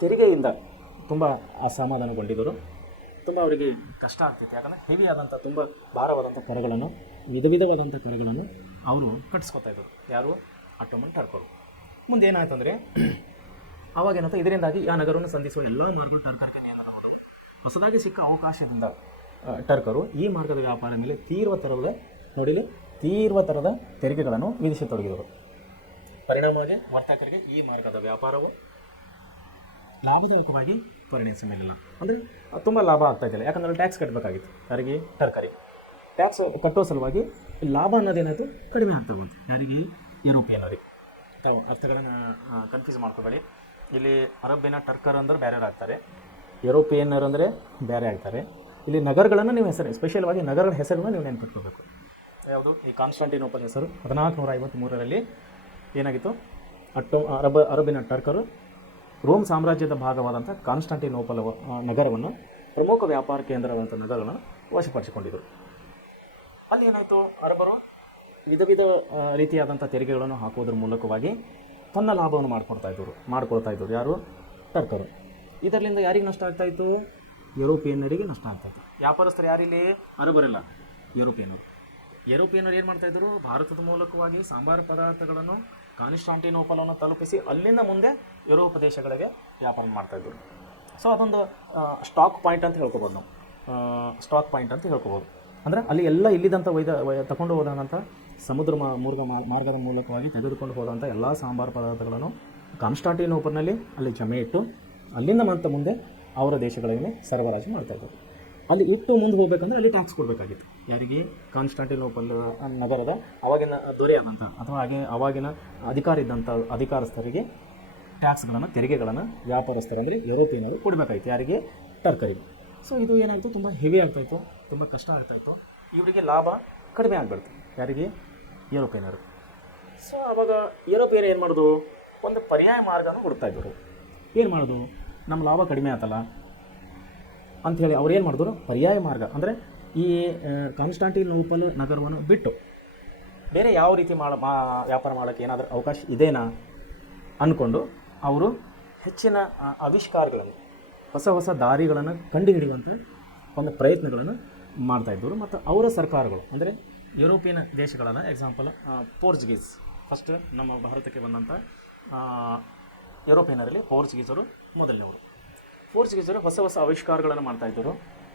ತೆರಿಗೆಯಿಂದ ತುಂಬ ಅಸಮಾಧಾನಗೊಂಡಿದ್ದರು. ತುಂಬ ಅವರಿಗೆ ಕಷ್ಟ ಆಗ್ತಿತ್ತು. ಯಾಕಂದರೆ ಹೆವಿ ಆದಂಥ ತುಂಬ ಭಾರವಾದಂಥ ಕರಗಳನ್ನು, ವಿಧವಾದಂಥ ಕರಗಳನ್ನು ಅವರು ಕಟ್ಟಿಸ್ಕೊತಾ ಇದ್ದರು. ಯಾರು, ಅಟೋಮನ್ ಟರ್ಕರು. ಮುಂದೆ ಏನಾಯ್ತು ಅಂದರೆ ಆವಾಗೇನಾಯ್ತು, ಇದರಿಂದಾಗಿ ಆ ನಗರವನ್ನು ಸಂಧಿಸುವ ಎಲ್ಲ ಮಾರ್ಗಗಳು ಟರ್ಕರ್ಗೆ ನಿಯಂತ್ರಣ ಮಾಡೋದು. ಹೊಸದಾಗಿ ಸಿಕ್ಕ ಅವಕಾಶದಿಂದ ಟರ್ಕರು ಈ ಮಾರ್ಗದ ವ್ಯಾಪಾರ ಮೇಲೆ ತೀವ್ರ ಥರದ ತೆರಿಗೆಗಳನ್ನು ವಿಧಿಸತೊಡಗಿದರು. ಪರಿಣಾಮವಾಗಿ ವರ್ತಕರಿಗೆ ಈ ಮಾರ್ಗದ ವ್ಯಾಪಾರವು ಲಾಭದಾಯಕವಾಗಿ ಪರಿಣಮಿಸಲಿಲ್ಲ. ಅಂದರೆ ತುಂಬ ಲಾಭ ಆಗ್ತಾ ಇದ್ದಿಲ್ಲ. ಯಾಕಂದರೆ ಟ್ಯಾಕ್ಸ್ ಕಟ್ಟಬೇಕಾಗಿತ್ತು. ಯಾರಿಗೆ, ಟರ್ಕರಿಗೆ. ಟ್ಯಾಕ್ಸ್ ಕಟ್ಟೋ ಸಲುವಾಗಿ ಲಾಭ ಅನ್ನೋದೇನಾಯಿತು, ಕಡಿಮೆ ಆಗ್ತಾ ಬಂತು. ಯಾರಿಗೆ, ಯುರೋಪಿಯನರಿಗೆ. ತಾವು ಅರ್ಥಗಳನ್ನು ಕನ್ಫ್ಯೂಸ್ ಮಾಡ್ಕೋಬೇಡಿ. ಇಲ್ಲಿ ಅರಬ್ಬಿನ ಟರ್ಕರ್ ಅಂದ್ರೆ ಬೇರೆ ಆಗ್ತಾರೆ, ಯುರೋಪಿಯನ್ನರ್ ಅಂದರೆ ಬೇರೆ ಆಗ್ತಾರೆ. ಇಲ್ಲಿ ನಗರಗಳನ್ನು ನೀವು ಸ್ಪೆಷಲ್ವಾಗಿ ನಗರಗಳ ಹೆಸರನ್ನು ನೀವು ನೆನಪಿಟ್ಕೋಬೇಕು. ಯಾವುದು, ಈ ಕಾನ್ಸ್ಟಾಂಟಿನೋಪಲ್ ಹೆಸರು 1453ರಲ್ಲಿ ಏನಾಗಿತ್ತು, ಅರಬ್ಬಿನ ಟರ್ಕರು ರೋಮ್ ಸಾಮ್ರಾಜ್ಯದ ಭಾಗವಾದಂಥ ಕಾನ್ಸ್ಟಾಂಟಿನೋಪಲ್ ನಗರವನ್ನು ಪ್ರಮುಖ ವ್ಯಾಪಾರ ಕೇಂದ್ರವಾದಂಥ ನಗರಗಳನ್ನು ವಶಪಡಿಸಿಕೊಂಡಿದ್ದರು. ಅಲ್ಲಿ ಏನಾಯಿತು, ಅರಬರು ವಿಧ ರೀತಿಯಾದಂಥ ತೆರಿಗೆಗಳನ್ನು ಹಾಕುವುದರ ಮೂಲಕವಾಗಿ ತನ್ನ ಲಾಭವನ್ನು ಮಾಡ್ಕೊಳ್ತಾ ಇದ್ದರು. ಯಾರು, ಟರ್ಕರು. ಇದರಿಂದ ಯಾರಿಗೆ ನಷ್ಟ ಆಗ್ತಾಯಿತ್ತು, ಯುರೋಪಿಯನ್ನರಿಗೆ ನಷ್ಟ ಆಗ್ತಾಯಿತ್ತು. ವ್ಯಾಪಾರಸ್ಥರು ಯಾರಿಲ್ಲಿ, ಅರಬರೆಲ್ಲ ಯುರೋಪಿಯನ್ನರು. ಯುರೋಪಿಯನ್ನರು ಏನು ಮಾಡ್ತಾಯಿದ್ರು, ಭಾರತದ ಮೂಲಕವಾಗಿ ಸಾಂಬಾರು ಪದಾರ್ಥಗಳನ್ನು ಕಾನ್ಸ್ಟಾಂಟಿನೋಪಲನ್ನು ತಲುಪಿಸಿ ಅಲ್ಲಿಂದ ಮುಂದೆ ಯುರೋಪ್ ದೇಶಗಳಿಗೆ ವ್ಯಾಪಾರ ಮಾಡ್ತಾಯಿದ್ರು. ಸೊ ಅದೊಂದು ಸ್ಟಾಕ್ ಪಾಯಿಂಟ್ ಅಂತ ಹೇಳ್ಕೊಬೋದು ನಾವು. ಅಂದರೆ ಅಲ್ಲಿ ಎಲ್ಲ ಇಲ್ಲಿದ್ದಂಥ ತಗೊಂಡು ಹೋದಂಥ ಸಮುದ್ರ ಮಾರ್ಗದ ಮೂಲಕವಾಗಿ ತೆಗೆದುಕೊಂಡು ಹೋದಂಥ ಎಲ್ಲ ಸಾಂಬಾರು ಪದಾರ್ಥಗಳನ್ನು ಕಾನ್ಸ್ಟಾಂಟಿನೋಪಲ್ನಲ್ಲಿ ಅಲ್ಲಿ ಜಮೆ ಇಟ್ಟು ಅಲ್ಲಿಂದ ಮತ್ತೆ ಮುಂದೆ ಅವರ ದೇಶಗಳಿಗೆ ಸರಬರಾಜು ಮಾಡ್ತಾಯಿದ್ರು. ಅಲ್ಲಿ ಇಟ್ಟು ಮುಂದೆ ಹೋಗ್ಬೇಕಂದ್ರೆ ಅಲ್ಲಿ ಟ್ಯಾಕ್ಸ್ ಕೊಡಬೇಕಾಗಿತ್ತು. ಯಾರಿಗೆ, ಕಾನ್ಸ್ಟಾಂಟಿನೋಪಲ್ ನಗರದ ಅವಾಗಿನ ದೊರೆಯಾದಂಥ ಅಥವಾ ಅವಾಗಿನ ಅಧಿಕಾರಸ್ಥರಿಗೆ ಟ್ಯಾಕ್ಸ್ಗಳನ್ನು, ತೆರಿಗೆಗಳನ್ನು ವ್ಯಾಪಾರಸ್ಥರು ಅಂದರೆ ಯುರೋಪಿಯನರು ಕೊಡಬೇಕಾಗಿತ್ತು. ಯಾರಿಗೆ, ಟರ್ಕರಿಗೆ. ಸೊ ಇದು ಏನಾಯಿತು, ತುಂಬ ಹೆವಿ ಆಗ್ತಾಯಿತ್ತು, ತುಂಬ ಕಷ್ಟ ಆಗ್ತಾಯಿತ್ತು. ಇವರಿಗೆ ಲಾಭ ಕಡಿಮೆ ಆಗಿಬಿಡ್ತು. ಯಾರಿಗೆ, ಯುರೋಪಿಯನರು. ಸೊ ಆವಾಗ ಯುರೋಪಿಯರು ಏನು ಮಾಡೋದು, ಒಂದು ಪರ್ಯಾಯ ಮಾರ್ಗನ ಹುಡುಕ್ತಾಯಿದ್ರು. ಏನು ಮಾಡೋದು, ನಮ್ಮ ಲಾಭ ಕಡಿಮೆ ಆಯ್ತಲ್ಲ ಅಂಥೇಳಿ ಅವ್ರು ಏನು ಮಾಡಿದ್ರು, ಪರ್ಯಾಯ ಮಾರ್ಗ ಅಂದರೆ ಈ ಕಾನ್ಸ್ಟಾಂಟಿನೋಪಲ್ ನಗರವನ್ನು ಬಿಟ್ಟು ಬೇರೆ ಯಾವ ರೀತಿ ವ್ಯಾಪಾರ ಮಾಡೋಕ್ಕೆ ಏನಾದರೂ ಅವಕಾಶ ಇದೆನಾ ಅಂದ್ಕೊಂಡು ಅವರು ಹೆಚ್ಚಿನ ಆವಿಷ್ಕಾರಗಳನ್ನು, ಹೊಸ ದಾರಿಗಳನ್ನು ಕಂಡುಹಿಡಿಯುವಂಥ ಒಂದು ಪ್ರಯತ್ನಗಳನ್ನು ಮಾಡ್ತಾಯಿದ್ದರು. ಮತ್ತು ಅವರ ಸರ್ಕಾರಗಳು ಅಂದರೆ ಯುರೋಪಿಯನ್ ದೇಶಗಳನ್ನು, ಎಕ್ಸಾಂಪಲ್ ಪೋರ್ಚುಗೀಸ್, ಫಸ್ಟ್ ನಮ್ಮ ಭಾರತಕ್ಕೆ ಬಂದಂಥ ಯುರೋಪಿಯನರಲ್ಲಿ ಪೋರ್ಚುಗೀಸರು ಮೊದಲನೇವರು. ಪೋರ್ಚುಗೀಸರು ಹೊಸ ಆವಿಷ್ಕಾರಗಳನ್ನು ಮಾಡ್ತಾಯಿದ್ದರು,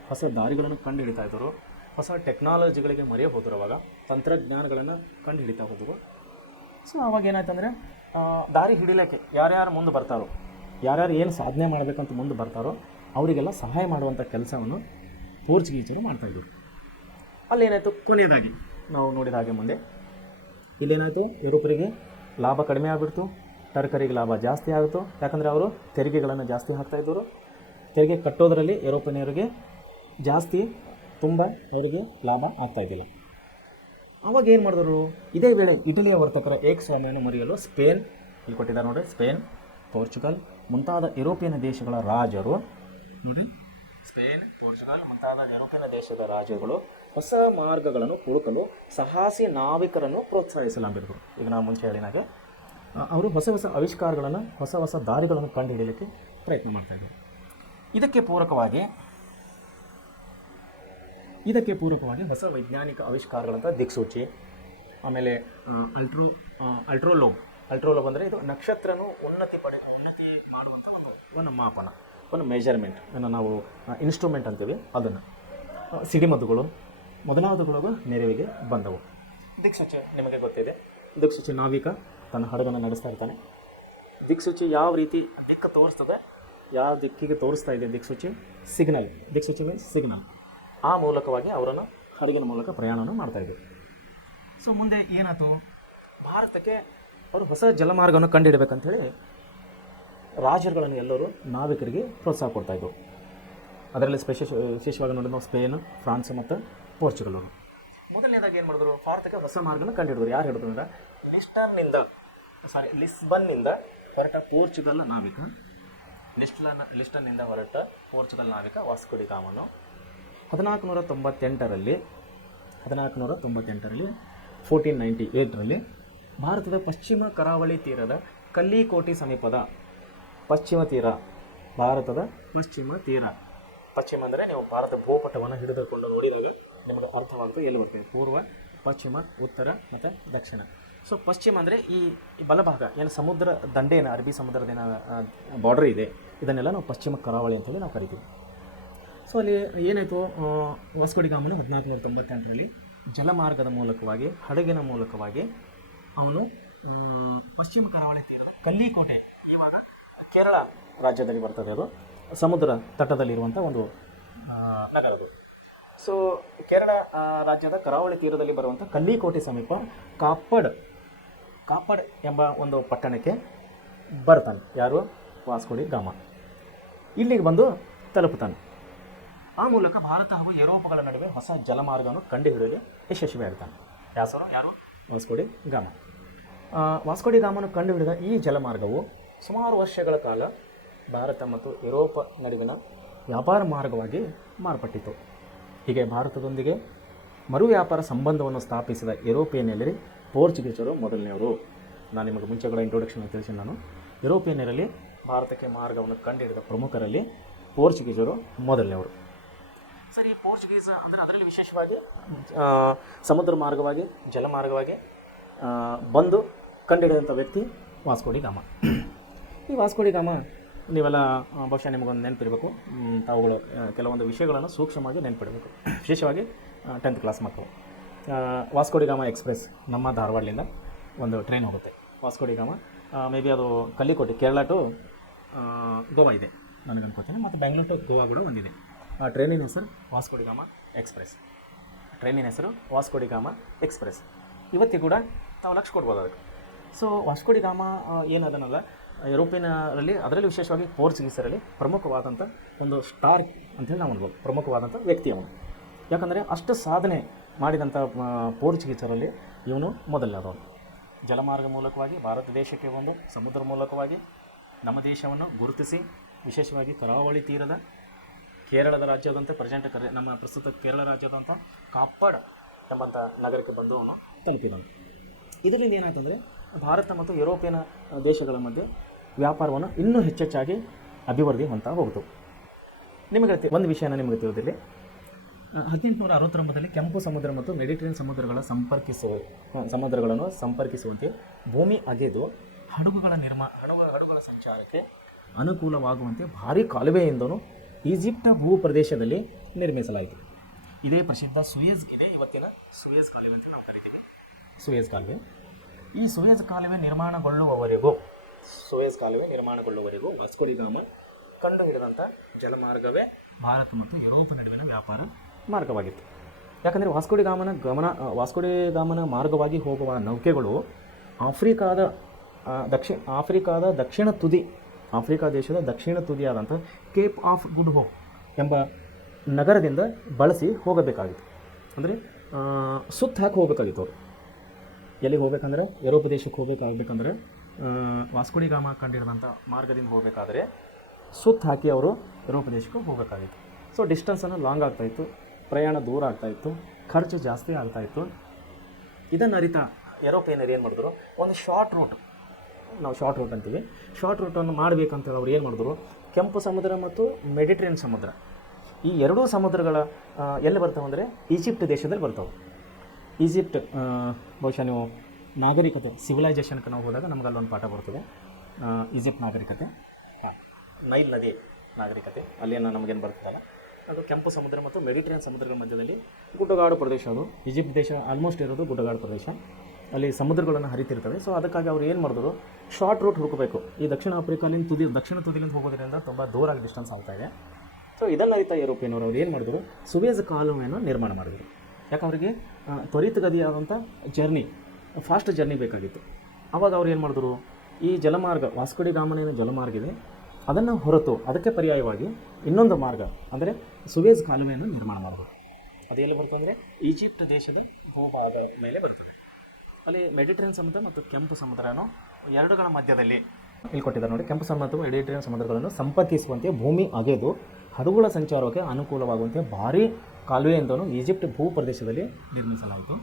ಹೊಸ ದಾರಿಗಳನ್ನು ಕಂಡು ಹಿಡಿತಾ ಇದ್ದರು, ಹೊಸ ಟೆಕ್ನಾಲಜಿಗಳಿಗೆ ಮರೆಯ ಹೋದರು. ಅವಾಗ ತಂತ್ರಜ್ಞಾನಗಳನ್ನು ಕಂಡು ಹಿಡಿತಾ ಹೋದರು. ಸೊ ಅವಾಗ ಏನಾಯ್ತಂದರೆ ದಾರಿ ಹಿಡಿಲಿಕ್ಕೆ ಯಾರ್ಯಾರು ಮುಂದೆ ಬರ್ತಾರೋ, ಯಾರ್ಯಾರು ಏನು ಸಾಧನೆ ಮಾಡಬೇಕಂತ ಮುಂದೆ ಬರ್ತಾರೋ ಅವರಿಗೆಲ್ಲ ಸಹಾಯ ಮಾಡುವಂಥ ಕೆಲಸವನ್ನು ಪೋರ್ಚುಗೀಸರು ಮಾಡ್ತಾಯಿದ್ರು. ಅಲ್ಲೇನಾಯಿತು, ಕೊನೆಯದಾಗಿ ನಾವು ನೋಡಿದ ಹಾಗೆ ಮುಂದೆ ಇಲ್ಲೇನಾಯಿತು, ಯುರೋಪರಿಗೆ ಲಾಭ ಕಡಿಮೆ ಆಗಿಬಿಡ್ತು, ಟರ್ಕರಿಗೆ ಲಾಭ ಜಾಸ್ತಿ ಆಯಿತು. ಯಾಕಂದರೆ ಅವರು ತೆರಿಗೆಗಳನ್ನು ಜಾಸ್ತಿ ಹಾಕ್ತಾಯಿದ್ದರು. ತೆರಿಗೆ ಕಟ್ಟೋದರಲ್ಲಿ ಯುರೋಪಿಯನರಿಗೆ ಜಾಸ್ತಿ ತುಂಬ ಅವರಿಗೆ ಲಾಭ ಆಗ್ತಾಯಿದ್ದಿಲ್ಲ. ಆವಾಗ ಏನು ಮಾಡಿದ್ರು, ಇದೇ ವೇಳೆ ಇಟಲಿಯ ವರ್ತಕರ ಏಕಸ್ವಾಮ್ಯವನ್ನು ಮುರಿಯಲು ಸ್ಪೇನ್, ಇಲ್ಲಿ ಕೊಟ್ಟಿದ್ದಾರೆ ನೋಡಿ, ಸ್ಪೇನ್, ಪೋರ್ಚುಗಲ್ ಮುಂತಾದ ಯುರೋಪಿಯನ್ ದೇಶಗಳ ರಾಜರು ನೋಡಿ ಸ್ಪೇನ್, ಪೋರ್ಚುಗಲ್ ಮುಂತಾದ ಯುರೋಪಿಯನ್ ದೇಶದ ರಾಜ್ಯಗಳು ಹೊಸ ಮಾರ್ಗಗಳನ್ನು ಹುಡುಕಲು ಸಾಹಸಿ ನಾವಿಕರನ್ನು ಪ್ರೋತ್ಸಾಹಿಸಲಾಗಿದ್ರು. ಈಗ ನಾವು ಮುಂಚೆ ಹೇಳಿನಾಗೆ ಅವರು ಹೊಸ ಹೊಸ ಆವಿಷ್ಕಾರಗಳನ್ನು, ಹೊಸ ಹೊಸ ದಾರಿಗಳನ್ನು ಕಂಡುಹಿಡಿಯಲಿಕ್ಕೆ ಪ್ರಯತ್ನ ಮಾಡ್ತಾಯಿದ್ರು. ಇದಕ್ಕೆ ಪೂರಕವಾಗಿ ಹೊಸ ವೈಜ್ಞಾನಿಕ ಆವಿಷ್ಕಾರಗಳಂತ ದಿಕ್ಸೂಚಿ, ಆಮೇಲೆ ಅಲ್ಟ್ರೋಲೋಬ್ ಅಂದರೆ ಇದು ನಕ್ಷತ್ರನು ಉನ್ನತಿ ಮಾಡುವಂಥ ಒಂದು ಮಾಪನ, ಒಂದು ಮೆಜರ್ಮೆಂಟ್ ಅನ್ನು ನಾವು ಇನ್ಸ್ಟ್ರೂಮೆಂಟ್ ಅಂತೀವಿ. ಅದನ್ನು ಸಿಡಿಮದ್ದುಗಳು ಮೊದಲಾದವುಗಳು ನೆರವಿಗೆ ಬಂದವು. ದಿಕ್ಸೂಚಿ ನಿಮಗೆ ಗೊತ್ತಿದೆ. ದಿಕ್ಸೂಚಿ ನಾವಿಕ ತನ್ನ ಹಡಗನ್ನು ನಡೆಸ್ತಾ ಇರ್ತಾನೆ. ದಿಕ್ಸೂಚಿ ಯಾವ ರೀತಿ ದಿಕ್ಕು ತೋರಿಸ್ತದೆ, ಯಾವ ದಿಕ್ಕಿಗೆ ತೋರಿಸ್ತಾ ಇದೆ ದಿಕ್ಸೂಚಿ? ಸಿಗ್ನಲ್. ದಿಕ್ಸೂಚಿ ಮೀನ್ಸ್ ಸಿಗ್ನಲ್. ಆ ಮೂಲಕವಾಗಿ ಅವರನ್ನು ಹಡಗಿನ ಮೂಲಕ ಪ್ರಯಾಣವನ್ನು ಮಾಡ್ತಾಯಿದ್ರು. ಸೊ ಮುಂದೆ ಏನಾಯ್ತು, ಭಾರತಕ್ಕೆ ಅವರು ಹೊಸ ಜಲಮಾರ್ಗವನ್ನು ಕಂಡುಹಿಡಬೇಕಂತೇಳಿ ರಾಜರುಗಳನ್ನು ಎಲ್ಲರೂ ನಾವಿಕರಿಗೆ ಪ್ರೋತ್ಸಾಹ ಕೊಡ್ತಾಯಿದ್ರು. ಅದರಲ್ಲಿ ವಿಶೇಷವಾಗಿ ನೋಡಿದ್ರೆ ನಾವು ಸ್ಪೇನ್, ಫ್ರಾನ್ಸ್ ಮತ್ತು ಪೋರ್ಚುಗಲ್ ಅವರು ಮೊದಲನೇದಾಗಿ ಏನು ಮಾಡಿದ್ರು, ಭಾರತಕ್ಕೆ ಹೊಸ ಮಾರ್ಗನ ಕಂಡುಹಿಡಿದ್ರು. ಯಾರು ಹಿಡಿದ್ರು ಅಂದರೆ ಲಿಸ್ಬನ್ನಿಂದ ಹೊರಟ ಪೋರ್ಚುಗಲ್ ನಾವಿಕ, ಲಿಸ್ಟನ್ನಿಂದ ಹೊರಟ ಪೋರ್ಚುಗಲ್ ನಾವಿಕ ವಾಸ್ಕೋ ಡಿ ಗಾಮನು 1498ರಲ್ಲಿ 1498ರಲ್ಲಿ ಭಾರತದ ಪಶ್ಚಿಮ ಕರಾವಳಿ ತೀರದ ಕಲ್ಲಿಕೋಟೆ ಸಮೀಪದ ಪಶ್ಚಿಮ ತೀರ, ಭಾರತದ ಪಶ್ಚಿಮ ತೀರ, ಪಶ್ಚಿಮ ಅಂದರೆ ನೀವು ಭಾರತ ಭೂಪಟವನ್ನು ಹಿಡಿದುಕೊಂಡು ನೋಡಿದಾಗ ನಿಮಗೆ ಅರ್ಥವಾಗುತ್ತೆ ಎಲ್ಲಿ ಬರ್ತದೆ, ಪೂರ್ವ, ಪಶ್ಚಿಮ, ಉತ್ತರ ಮತ್ತು ದಕ್ಷಿಣ. ಸೊ ಪಶ್ಚಿಮ ಅಂದರೆ ಈ ಬಲಭಾಗ ಏನು ಸಮುದ್ರ ದಂಡೇನ, ಅರಬ್ಬಿ ಸಮುದ್ರದೇನ ಬಾರ್ಡರ್ ಇದೆ, ಇದನ್ನೆಲ್ಲ ನಾವು ಪಶ್ಚಿಮ ಕರಾವಳಿ ಅಂತೇಳಿ ನಾವು ಕರಿತೀವಿ. ಸೊ ಅಲ್ಲಿ ಏನಾಯಿತು, ವಾಸ್ಕೋ ಡಿ ಗಾಮನು 1498ರಲ್ಲಿ ಜಲಮಾರ್ಗದ ಮೂಲಕವಾಗಿ, ಹಡಗಿನ ಮೂಲಕವಾಗಿ ಅವನು ಪಶ್ಚಿಮ ಕರಾವಳಿ ತೀರ ಕಲ್ಲಿಕೋಟೆ, ಇವಾಗ ಕೇರಳ ರಾಜ್ಯದಲ್ಲಿ ಬರ್ತದೆ, ಅದು ಸಮುದ್ರ ತಟದಲ್ಲಿರುವಂಥ ಒಂದು ನಗರದು. ಸೊ ಕೇರಳ ರಾಜ್ಯದ ಕರಾವಳಿ ತೀರದಲ್ಲಿ ಬರುವಂಥ ಕಲ್ಲಿಕೋಟೆ ಸಮೀಪ ಕಾಪಡ್ ಎಂಬ ಒಂದು ಪಟ್ಟಣಕ್ಕೆ ಬರ್ತಾನೆ. ಯಾರು? ವಾಸ್ಕೋ ಡಿ ಗಾಮ. ಇಲ್ಲಿಗೆ ಬಂದು ತಲುಪುತ್ತಾನೆ. ಆ ಮೂಲಕ ಭಾರತ ಹಾಗೂ ಯುರೋಪ್ಗಳ ನಡುವೆ ಹೊಸ ಜಲಮಾರ್ಗವನ್ನು ಕಂಡುಹಿಡಿಯಲು ಯಶಸ್ವಿಯಾಗ್ತಾನೆ. ಯಾರು? ವಾಸ್ಕೋ ಡಿ ಗಾಮ. ವಾಸ್ಕೋ ಡಿ ಗಾಮನು ಕಂಡುಹಿಡಿದ ಈ ಜಲಮಾರ್ಗವು ಸುಮಾರು ವರ್ಷಗಳ ಕಾಲ ಭಾರತ ಮತ್ತು ಯುರೋಪ್ ನಡುವಿನ ವ್ಯಾಪಾರ ಮಾರ್ಗವಾಗಿ ಮಾರ್ಪಟ್ಟಿತು. ಹೀಗೆ ಭಾರತದೊಂದಿಗೆ ಮರು ವ್ಯಾಪಾರ ಸಂಬಂಧವನ್ನು ಸ್ಥಾಪಿಸಿದ ಯುರೋಪಿಯನ್ನರಲ್ಲಿ ಪೋರ್ಚುಗೀಸರು ಮೊದಲನೆಯವರು. ನಾನು ನಿಮಗೆ ಮುಂಚೆಗಳ ಇಂಟ್ರೊಡಕ್ಷನ್ ತಿಳಿಸಿ, ನಾನು ಯುರೋಪಿಯನ್ನರಲ್ಲಿ ಭಾರತಕ್ಕೆ ಮಾರ್ಗವನ್ನು ಕಂಡುಹಿಡಿದ ಪ್ರಮುಖರಲ್ಲಿ ಪೋರ್ಚುಗೀಸರು ಮೊದಲನೆಯವರು. ಸರಿ, ಪೋರ್ಚುಗೀಸ್ ಅಂದರೆ ಅದರಲ್ಲಿ ವಿಶೇಷವಾಗಿ ಸಮುದ್ರ ಮಾರ್ಗವಾಗಿ, ಜಲಮಾರ್ಗವಾಗಿ ಬಂದು ಕಂಡುಹಿಡಿದಂಥ ವ್ಯಕ್ತಿ ವಾಸ್ಕೋ ಡಿ ಗಾಮ. ಈ ವಾಸ್ಕೋ ಡಿ ಗಾಮ ನೀವೆಲ್ಲ ಬಹುಶಃ ನಿಮಗೊಂದು ನೆನಪಿರಬೇಕು, ತಾವುಗಳು ಕೆಲವೊಂದು ವಿಷಯಗಳನ್ನು ಸೂಕ್ಷ್ಮವಾಗಿ ನೆನಪಿಡಬೇಕು, ವಿಶೇಷವಾಗಿ 10th ಕ್ಲಾಸ್ ಮಕ್ಕಳು. ವಾಸ್ಕೋ ಡಿ ಗಾಮ ಎಕ್ಸ್ಪ್ರೆಸ್ ನಮ್ಮ ಧಾರವಾಡದಿಂದ ಒಂದು ಟ್ರೈನ್ ಹೋಗುತ್ತೆ. Vasco D gamma may be ಅದು ಕಲ್ಲಿಕೋಟೆ, ಕೇರಳ ಟು ಗೋವಾ ಇದೆ ನನಗೆ ಅನ್ಕೋತೀನಿ, ಮತ್ತು ಬೆಂಗಳೂರು ಟು ಗೋವಾ ಕೂಡ ಒಂದಿದೆ. ಆ ಟ್ರೈನಿನ ಹೆಸರು ವಾಸ್ಕೋ ಡಿ ಗಾಮ ಎಕ್ಸ್ಪ್ರೆಸ್. ಇವತ್ತಿಗೂ ಕೂಡ ತಾವು ಲಕ್ಷ ಕೊಡ್ಬೋದು ಅದಕ್ಕೆ. ಸೊ ವಾಸ್ಕೋ ಡಿ ಗಾಮ ಏನದನ್ನಲ್ಲ, ಯುರೋಪಿಯನರಲ್ಲಿ, ಅದರಲ್ಲಿ ವಿಶೇಷವಾಗಿ ಪೋರ್ಚುಗೀಸರಲ್ಲಿ ಪ್ರಮುಖವಾದಂಥ ಒಂದು ಸ್ಟಾರ್ ಅಂತೇಳಿ ನಾವು ಅನ್ಬೋದು, ಪ್ರಮುಖವಾದಂಥ ವ್ಯಕ್ತಿ ಅವನು. ಯಾಕಂದರೆ ಅಷ್ಟು ಸಾಧನೆ ಮಾಡಿದಂಥ ಪೋರ್ಚುಗೀಸರಲ್ಲಿ ಇವನು ಮೊದಲನೇದವನು. ಜಲಮಾರ್ಗ ಮೂಲಕವಾಗಿ ಭಾರತ ದೇಶಕ್ಕೆ ಬಂದು ಸಮುದ್ರ ಮೂಲಕವಾಗಿ ನಮ್ಮ ದೇಶವನ್ನು ಗುರುತಿಸಿ, ವಿಶೇಷವಾಗಿ ಕರಾವಳಿ ತೀರದ ಕೇರಳದ ರಾಜ್ಯದಂಥ ನಮ್ಮ ಪ್ರಸ್ತುತ ಕೇರಳ ರಾಜ್ಯದಂಥ ಕಾಪಡ್ ಎಂಬಂಥ ನಗರಕ್ಕೆ ಬಂದು ಅವನು ತಲುಪಿದನು. ಇದರಿಂದ ಏನಾಯ್ತಂದರೆ ಭಾರತ ಮತ್ತು ಯುರೋಪಿಯನ್ ದೇಶಗಳ ಮಧ್ಯೆ ವ್ಯಾಪಾರವನ್ನು ಇನ್ನೂ ಹೆಚ್ಚೆಚ್ಚಾಗಿ ಅಭಿವೃದ್ಧಿ ಹೊಂದ್ತಾ ಹೋಗ್ತು. ನಿಮಗೆ ಒಂದು ವಿಷಯನ ನಿಮಗೆ ತಿಳಿದಿರಲಿ, 1869ರಲ್ಲಿ ಕೆಂಪು ಸಮುದ್ರ ಮತ್ತು ಮೆಡಿಟರೇನಿಯನ್ ಸಮುದ್ರಗಳನ್ನು ಸಂಪರ್ಕಿಸುವಂತೆ ಭೂಮಿ ಅಗೆದು ಹಡಗುಗಳ ಸಂಚಾರಕ್ಕೆ ಅನುಕೂಲವಾಗುವಂತೆ ಭಾರೀ ಕಾಲುವೆಯೊಂದನ್ನು ಈಜಿಪ್ಟ್ ಭೂ ಪ್ರದೇಶದಲ್ಲಿ ನಿರ್ಮಿಸಲಾಯಿತು. ಇದೇ ಪ್ರಸಿದ್ಧ ಸುಯೇಜ್ ಇದೆ, ಇವತ್ತಿನ ಸುಯೇಜ್ ಕಾಲುವೆ ಅಂತ ನಾವು ಕರಿತೀವಿ. ಸುಯೇಜ್ ಕಾಲುವೆ. ಈ ಸುಯೇಜ್ ಕಾಲುವೆ ನಿರ್ಮಾಣಗೊಳ್ಳುವವರೆಗೂ ವಾಸ್ಕೋ ಡಿ ಗಾಮ ಕಂಡುಹಿಡಿದಂಥ ಜಲಮಾರ್ಗವೇ ಭಾರತ ಮತ್ತು ಯುರೋಪ್ ನಡುವಿನ ವ್ಯಾಪಾರ ಮಾರ್ಗವಾಗಿತ್ತು. ಯಾಕಂದರೆ ವಾಸ್ಕೋ ಡಿ ಗಾಮನ ಮಾರ್ಗವಾಗಿ ಹೋಗುವ ನೌಕೆಗಳು ಆಫ್ರಿಕಾ ದೇಶದ ದಕ್ಷಿಣ ತುದಿಯಾದಂಥ ಕೇಪ್ ಆಫ್ ಗುಡ್ ಹೋಪ್ ಎಂಬ ನಗರದಿಂದ ಬಳಸಿ ಹೋಗಬೇಕಾಗಿತ್ತು. ಅಂದರೆ ಸುತ್ತ ಹಾಕಿ ಹೋಗಬೇಕಾಗಿತ್ತು. ಅವರು ಎಲ್ಲಿಗೆ ಹೋಗ್ಬೇಕಂದ್ರೆ, ಯುರೋಪ್ ದೇಶಕ್ಕೆ ಹೋಗಬೇಕಾಗಬೇಕಂದ್ರೆ ವಾಸ್ಕೋ ಡಿ ಗಾಮ ಕಂಡಿಡಿದಂಥ ಮಾರ್ಗದಿಂದ ಹೋಗಬೇಕಾದ್ರೆ ಸುತ್ತ ಹಾಕಿ ಅವರು ಯುರೋಪ್ ದೇಶಕ್ಕೆ ಹೋಗಬೇಕಾಗಿತ್ತು. ಸೊ ಡಿಸ್ಟೆನ್ಸನ್ನು ಲಾಂಗ್ ಆಗ್ತಾಯಿತ್ತು, ಪ್ರಯಾಣ ದೂರ ಆಗ್ತಾಯಿತ್ತು, ಖರ್ಚು ಜಾಸ್ತಿ ಆಗ್ತಾಯಿತ್ತು. ಇದನ್ನು ಅರಿತ ಯುರೋಪಿಯನ್ನರು ಏನು ಮಾಡಿದ್ರು, ಒಂದು ಶಾರ್ಟ್ ರೂಟ್, ನಾವು ಶಾರ್ಟ್ ರೂಟ್ ಅಂತೀವಿ, ಶಾರ್ಟ್ ರೂಟನ್ನು ಮಾಡಬೇಕಂತ ಅವ್ರು ಏನು ಮಾಡಿದ್ರು, ಕೆಂಪು ಸಮುದ್ರ ಮತ್ತು ಮೆಡಿಟ್ರೇನಿಯನ್ ಸಮುದ್ರ, ಈ ಎರಡೂ ಸಮುದ್ರಗಳ ಎಲ್ಲಿ ಬರ್ತಾವೆ ಅಂದರೆ ಈಜಿಪ್ಟ್ ದೇಶದಲ್ಲಿ ಬರ್ತಾವೆ. ಈಜಿಪ್ಟ್ ಬಹುಶಃ ನೀವು ನಾಗರಿಕತೆ ಸಿವಿಲೈಸೇಷನ್ಗೆ ನಾವು ಹೋದಾಗ ನಮ್ಗೆ ಅಲ್ಲೊಂದು ಪಾಠ ಬರ್ತದೆ, ಈಜಿಪ್ಟ್ ನಾಗರಿಕತೆ, ನೈಲ್ ನದಿ ನಾಗರಿಕತೆ, ಅಲ್ಲೇನು ನಮಗೇನು ಬರ್ತದಲ್ಲ ಅದು ಕೆಂಪು ಸಮುದ್ರ ಮತ್ತು ಮೆಡಿಟ್ರೇನಿಯನ್ ಸಮುದ್ರಗಳ ಮಧ್ಯದಲ್ಲಿ ಗುಡ್ಡಗಾಡು ಪ್ರದೇಶ. ಅದು ಈಜಿಪ್ಟ್ ದೇಶ ಆಲ್ಮೋಸ್ಟ್ ಇರೋದು ಗುಡ್ಡಗಾಡು ಪ್ರದೇಶ, ಅಲ್ಲಿ ಸಮುದ್ರಗಳನ್ನು ಹರಿತಿರ್ತವೆ. ಸೊ ಅದಕ್ಕಾಗಿ ಅವ್ರು ಏನು ಮಾಡಿದ್ರು, ಶಾರ್ಟ್ ರೂಟ್ ಹುಡುಕಬೇಕು. ಈ ದಕ್ಷಿಣ ಆಫ್ರಿಕಾಲಿಂದ ದಕ್ಷಿಣ ತುದಿಲಿಂದ ಹೋಗೋದ್ರಿಂದ ತುಂಬ ದೂರಾಗಿ ಡಿಸ್ಟೆನ್ಸ್ ಆಗ್ತಾಯಿದೆ. ಸೊ ಇದನ್ನು ಅರಿತ ಯುರೋಪಿಯನ್ನರು ಅವ್ರು ಏನು ಮಾಡಿದ್ರು, ಸುವೇಜ್ ಕಾಲುವೆಯನ್ನು ನಿರ್ಮಾಣ ಮಾಡಿದ್ರು. ಯಾಕೆ ಅವರಿಗೆ ತ್ವರಿತಗತಿಯಾದಂಥ ಜರ್ನಿ, ಫಾಸ್ಟ್ ಜರ್ನಿ ಬೇಕಾಗಿತ್ತು. ಆವಾಗ ಅವ್ರು ಏನು ಮಾಡಿದ್ರು, ಈ ಜಲಮಾರ್ಗ ವಾಸ್ಕೋ ಡಿ ಗಾಮನ ಜಲಮಾರ್ಗ ಇದೆ, ಅದನ್ನು ಹೊರತು ಅದಕ್ಕೆ ಪರ್ಯಾಯವಾಗಿ ಇನ್ನೊಂದು ಮಾರ್ಗ ಅಂದರೆ ಸುವೇಜ್ ಕಾಲುವೆಯನ್ನು ನಿರ್ಮಾಣ ಮಾಡಿದ್ರು. ಅದೆಲ್ಲಿ ಬರ್ತದೆ ಅಂದರೆ ಈಜಿಪ್ಟ್ ದೇಶದ ಭೂಭಾಗ ಮೇಲೆ ಬರ್ತದೆ. ಅಲ್ಲಿ ಮೆಡಿಟ್ರೇನಿಯನ್ ಸಮುದ್ರ ಮತ್ತು ಕೆಂಪು ಸಮುದ್ರನೂ ಎರಡುಗಳ ಮಧ್ಯದಲ್ಲಿ ಇಲ್ಲಿ ಕೊಟ್ಟಿದ್ದಾರೆ ನೋಡಿ. ಕೆಂಪು ಸಮುದ್ರ ಮತ್ತು ಮೆಡಿಟ್ರೇನಿಯನ್ ಸಮುದ್ರಗಳನ್ನು ಸಂಪರ್ಕಿಸುವಂತೆ ಭೂಮಿ ಅಗೆದು ಹಡಗುಗಳ ಸಂಚಾರಕ್ಕೆ ಅನುಕೂಲವಾಗುವಂತೆ ಭಾರೀ ಕಾಲುವೆಯೊಂದನ್ನು ಈಜಿಪ್ಟ್ ಭೂ ಪ್ರದೇಶದಲ್ಲಿ ನಿರ್ಮಿಸಲಾಯಿತು.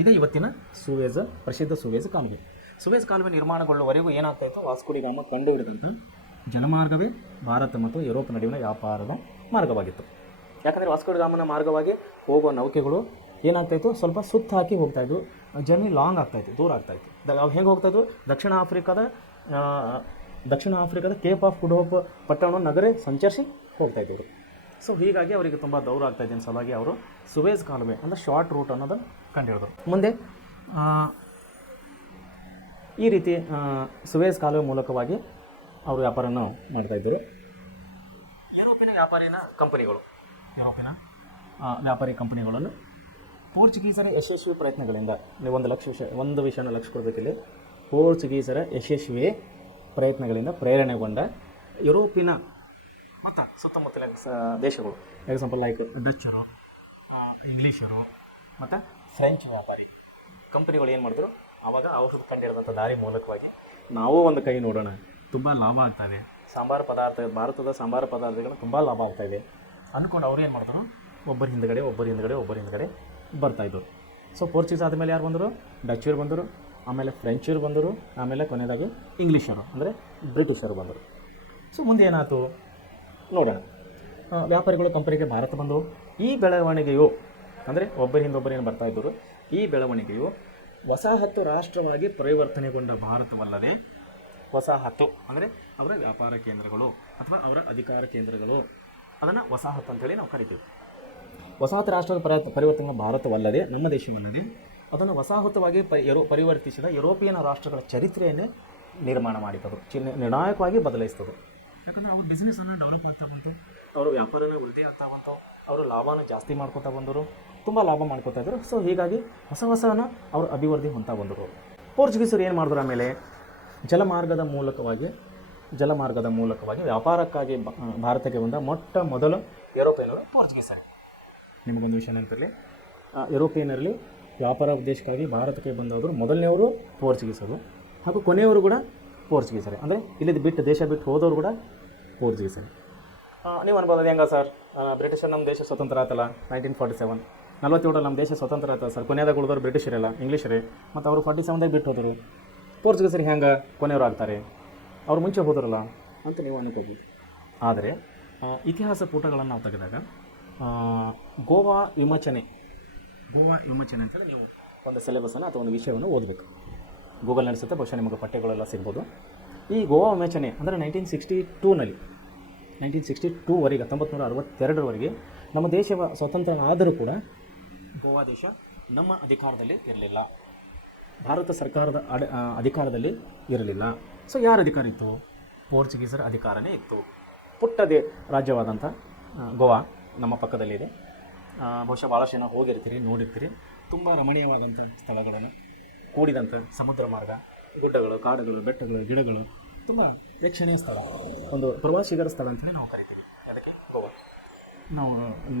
ಇದೇ ಇವತ್ತಿನ ಸುವೇಜ್, ಪ್ರಸಿದ್ಧ ಸುವೇಜ್ ಕಾಲುವೆ. ಸುವೇಜ್ ಕಾಲುವೆ ನಿರ್ಮಾಣಗೊಳ್ಳುವವರೆಗೂ ಏನಾಗ್ತಾಯಿತ್ತು, ವಾಸ್ಕೋ ಡಿ ಗಾಮ ಕಂಡು ಹಿಡಿದಂಥ ಜಲಮಾರ್ಗವೇ ಭಾರತ ಮತ್ತು ಯುರೋಪ್ ನಡುವಿನ ವ್ಯಾಪಾರದ ಮಾರ್ಗವಾಗಿತ್ತು. ಯಾಕಂದರೆ ವಾಸ್ಕೋ ಡಿ ಗಾಮನ ಮಾರ್ಗವಾಗಿ ಹೋಗುವ ನೌಕೆಗಳು ಏನಾಗ್ತಾಯಿತ್ತು, ಸ್ವಲ್ಪ ಸುತ್ತ ಹಾಕಿ ಹೋಗ್ತಾಯಿದ್ವು, ಜರ್ನಿ ಲಾಂಗ್ ಆಗ್ತಾಯಿತ್ತು, ದೂರ ಆಗ್ತಾಯಿತ್ತು. ಅವು ಹೆಂಗೆ ಹೋಗ್ತಾಯಿದ್ವು, ದಕ್ಷಿಣ ಆಫ್ರಿಕಾದ ಕೇಪ್ ಆಫ್ ಗುಡ್ ಹೋಪ್ ಪಟ್ಟಣ ನಗರ ಸಂಚರಿಸಿ ಹೋಗ್ತಾಯಿದ್ದವರು. ಸೊ ಹೀಗಾಗಿ ಅವರಿಗೆ ತುಂಬ ದೂರ ಆಗ್ತಾಯಿದ್ದ ಸಲುವಾಗಿ ಅವರು ಸುವೇಜ್ ಕಾಲುವೆ ಅಂದರೆ ಶಾರ್ಟ್ ರೂಟ್ ಅನ್ನೋದನ್ನು ಕಂಡುಹಿಡಿದ್ರು. ಮುಂದೆ ಈ ರೀತಿ ಸುವೇಜ್ ಕಾಲುವೆ ಮೂಲಕವಾಗಿ ಅವರು ವ್ಯಾಪಾರನ ಮಾಡ್ತಾಯಿದ್ದರು. ಯುರೋಪಿನ ವ್ಯಾಪಾರಿ ಕಂಪನಿಗಳನ್ನು ಪೋರ್ಚುಗೀಸರ ಯಶಸ್ವಿ ಪ್ರಯತ್ನಗಳಿಂದ, ನೀವು ಒಂದು ವಿಷಯನ ಲಕ್ಷ್ಯ ಕೊಡಬೇಕಿಲ್ಲಿ, ಪೋರ್ಚುಗೀಸರ ಯಶಸ್ವಿ ಪ್ರಯತ್ನಗಳಿಂದ ಪ್ರೇರಣೆಗೊಂಡ ಯುರೋಪಿನ ಮತ್ತು ಸುತ್ತಮುತ್ತಲಿನ ದೇಶಗಳು, ಎಕ್ಸಾಂಪಲ್ ಲೈಕ್ ಡಚ್ಚರು, ಇಂಗ್ಲೀಷರು ಮತ್ತು ಫ್ರೆಂಚ್ ವ್ಯಾಪಾರಿ ಕಂಪನಿಗಳು ಏನು ಮಾಡಿದ್ರು, ಆವಾಗ ಅವರು ಕಂಡಿಡಿದಂಥ ದಾರಿ ಮೂಲಕವಾಗಿ ನಾವು ಒಂದು ಕೈ ನೋಡೋಣ, ತುಂಬ ಲಾಭ ಆಗ್ತಾಯಿದೆ, ಭಾರತದ ಸಾಂಬಾರು ಪದಾರ್ಥಗಳು ತುಂಬ ಲಾಭ ಆಗ್ತಾಯಿದೆ ಅಂದ್ಕೊಂಡು ಅವ್ರು ಏನು ಮಾಡಿದ್ರು, ಒಬ್ಬರ ಹಿಂದ್ಗಡೆ ಬರ್ತಾಯಿದ್ರು. ಸೊ ಪೋರ್ಚುಗೀಸ್ ಆದಮೇಲೆ ಯಾರು ಬಂದರು, ಡಚ್ಚರು ಬಂದರು, ಆಮೇಲೆ ಫ್ರೆಂಚರು ಬಂದರು, ಆಮೇಲೆ ಕೊನೆಯದಾಗಿ ಇಂಗ್ಲೀಷರು ಅಂದರೆ ಬ್ರಿಟಿಷರು ಬಂದರು. ಸೊ ಮುಂದೆ ಏನಾಯಿತು ನೋಡೋಣ. ವ್ಯಾಪಾರಿಗಳು ಕಂಪನಿಗೆ ಭಾರತ ಬಂದವು. ಈ ಬೆಳವಣಿಗೆಯು ಅಂದರೆ ಒಬ್ಬರು ಏನು ಬರ್ತಾಯಿದ್ದರು, ಈ ಬೆಳವಣಿಗೆಯು ವಸಾಹತು ರಾಷ್ಟ್ರವಾಗಿ ಪರಿವರ್ತನೆಗೊಂಡ ಭಾರತವಲ್ಲದೆ, ವಸಾಹತು ಅಂದರೆ ಅವರ ವ್ಯಾಪಾರ ಕೇಂದ್ರಗಳು ಅಥವಾ ಅವರ ಅಧಿಕಾರ ಕೇಂದ್ರಗಳು, ಅದನ್ನು ವಸಾಹತು ಅಂತೇಳಿ ನಾವು ಕರಿತೀವಿ. ವಸಾಹತು ರಾಷ್ಟ್ರದ ಪರಿವರ್ತನೆ ಭಾರತವಲ್ಲದೆ, ನಮ್ಮ ದೇಶವಲ್ಲದೆ, ಅದನ್ನು ವಸಾಹತುವಾಗಿ ಪರಿವರ್ತಿಸಿದ ಯುರೋಪಿಯನ್ ರಾಷ್ಟ್ರಗಳ ಚರಿತ್ರೆಯನ್ನೇ ನಿರ್ಮಾಣ ಮಾಡಿದರು, ನಿರ್ಣಾಯಕವಾಗಿ ಬದಲಾಯಿಸ್ತದೆ. ಯಾಕಂದರೆ ಅವ್ರ ಬಿಸ್ನೆಸ್ಸನ್ನು ಡೆವಲಪ್ ಆಗ್ತಾ ಬಂತು, ಅವರ ವ್ಯಾಪಾರನ ವೃದ್ಧಿ ಆಗ್ತಾ ಬಂತು, ಅವರು ಲಾಭನ ಜಾಸ್ತಿ ಮಾಡ್ಕೋತಾ ಬಂದರು, ತುಂಬ ಲಾಭ ಮಾಡ್ಕೋತಾ ಇದ್ದರು. ಸೊ ಹೀಗಾಗಿ ಹೊಸನ ಅವರು ಅಭಿವೃದ್ಧಿ ಹೊಂದ್ತಾ ಬಂದರು. ಪೋರ್ಚುಗೀಸರು ಏನು ಮಾಡಿದ್ರು, ಆಮೇಲೆ ಜಲಮಾರ್ಗದ ಮೂಲಕವಾಗಿ ವ್ಯಾಪಾರಕ್ಕಾಗಿ ಭಾರತಕ್ಕೆ ಬಂದ ಮೊಟ್ಟ ಮೊದಲು ಯುರೋಪಿಯನ್ನರು ಪೋರ್ಚುಗೀಸರು. ನಿಮಗೊಂದು ವಿಷಯ ನೆನಪಿರಲಿ, ಯುರೋಪಿಯನ್ನರಲ್ಲಿ ವ್ಯಾಪಾರ ಉದ್ದೇಶಕ್ಕಾಗಿ ಭಾರತಕ್ಕೆ ಬಂದವರು ಮೊದಲನೇವರು ಪೋರ್ಚುಗೀಸರು ಹಾಗೂ ಕೊನೆಯವರು ಕೂಡ ಪೋರ್ಚುಗೀಸರೇ. ಅಂದರೆ ಇಲ್ಲಿ ದೇಶ ಬಿಟ್ಟು ಹೋದವರು ಕೂಡ ಪೋರ್ಚುಗೀಸರೇ. ನೀವು ಅನ್ಬೋದು ಹೆಂಗ ಸರ್, ಬ್ರಿಟಿಷರ್ ನಮ್ಮ ದೇಶ ಸ್ವತಂತ್ರ ಆಯ್ತಲ್ಲ 1947, 47 ನಮ್ಮ ದೇಶ ಸ್ವತಂತ್ರ ಆಯ್ತಲ್ಲ ಸರ್, ಕೊನೆಯದಾಗ ಉಳಿದವರು ಬ್ರಿಟಿಷರಲ್ಲ, ಇಂಗ್ಲೀಷರೇ, ಮತ್ತು ಅವರು 47ದಾಗ ಬಿಟ್ಟು ಹೋದರು, ಪೋರ್ಚುಗೀಸರಿಗೆ ಹೆಂಗೆ ಕೊನೆಯವರು ಆಗ್ತಾರೆ, ಅವ್ರು ಮುಂಚೆ ಹೋದ್ರಲ್ಲ ಅಂತ ನೀವು ಅನ್ಕೋಬೋದು. ಆದರೆ ಇತಿಹಾಸ ಪುಟಗಳನ್ನು ನಾವು ತೆಗೆದಾಗ ಗೋವಾ ವಿಮೋಚನೆ ಅಂತೇಳಿ ನೀವು ಒಂದು ಸಿಲೆಬಸ್ಸನ್ನು ಅಥವಾ ಒಂದು ವಿಷಯವನ್ನು ಓದಬೇಕು. ಗೂಗಲ್ ನಡೆಸುತ್ತೆ, ಬಹುಶಃ ನಿಮಗೆ ಪಠ್ಯಗಳೆಲ್ಲ ಸಿಗ್ಬೋದು. ಈ ಗೋವಾ ವಿಮೋಚನೆ ಅಂದರೆ 1962ವರೆಗೆ 1962ರವರೆಗೆ ನಮ್ಮ ದೇಶ ಸ್ವತಂತ್ರ ಆದರೂ ಕೂಡ ಗೋವಾ ದೇಶ ನಮ್ಮ ಅಧಿಕಾರದಲ್ಲಿ ಇರಲಿಲ್ಲ, ಭಾರತ ಸರ್ಕಾರದ ಅಧಿಕಾರದಲ್ಲಿ ಇರಲಿಲ್ಲ. ಸೊ ಯಾರ ಅಧಿಕಾರ ಇತ್ತು? ಪೋರ್ಚುಗೀಸರ ಅಧಿಕಾರನೇ ಇತ್ತು. ಪುಟ್ಟ ರಾಜ್ಯವಾದಂಥ ಗೋವಾ ನಮ್ಮ ಪಕ್ಕದಲ್ಲಿದೆ. ಬಹುಶಃ ಭಾಳಷ್ಟು ಜನ ಹೋಗಿರ್ತೀರಿ, ನೋಡಿರ್ತೀರಿ. ತುಂಬ ರಮಣೀಯವಾದಂಥ ಸ್ಥಳಗಳನ್ನು ಕೂಡಿದಂಥ ಸಮುದ್ರ ಮಾರ್ಗ, ಗುಡ್ಡಗಳು, ಕಾಡುಗಳು, ಬೆಟ್ಟಗಳು, ಗಿಡಗಳು, ತುಂಬ ಪ್ರೇಕ್ಷಣೀಯ ಸ್ಥಳ, ಒಂದು ಪ್ರವಾಸಿಗರ ಸ್ಥಳ ಅಂತಲೇ ನಾವು ಕರಿತೀವಿ. ಅದಕ್ಕೆ ಗೋವಾ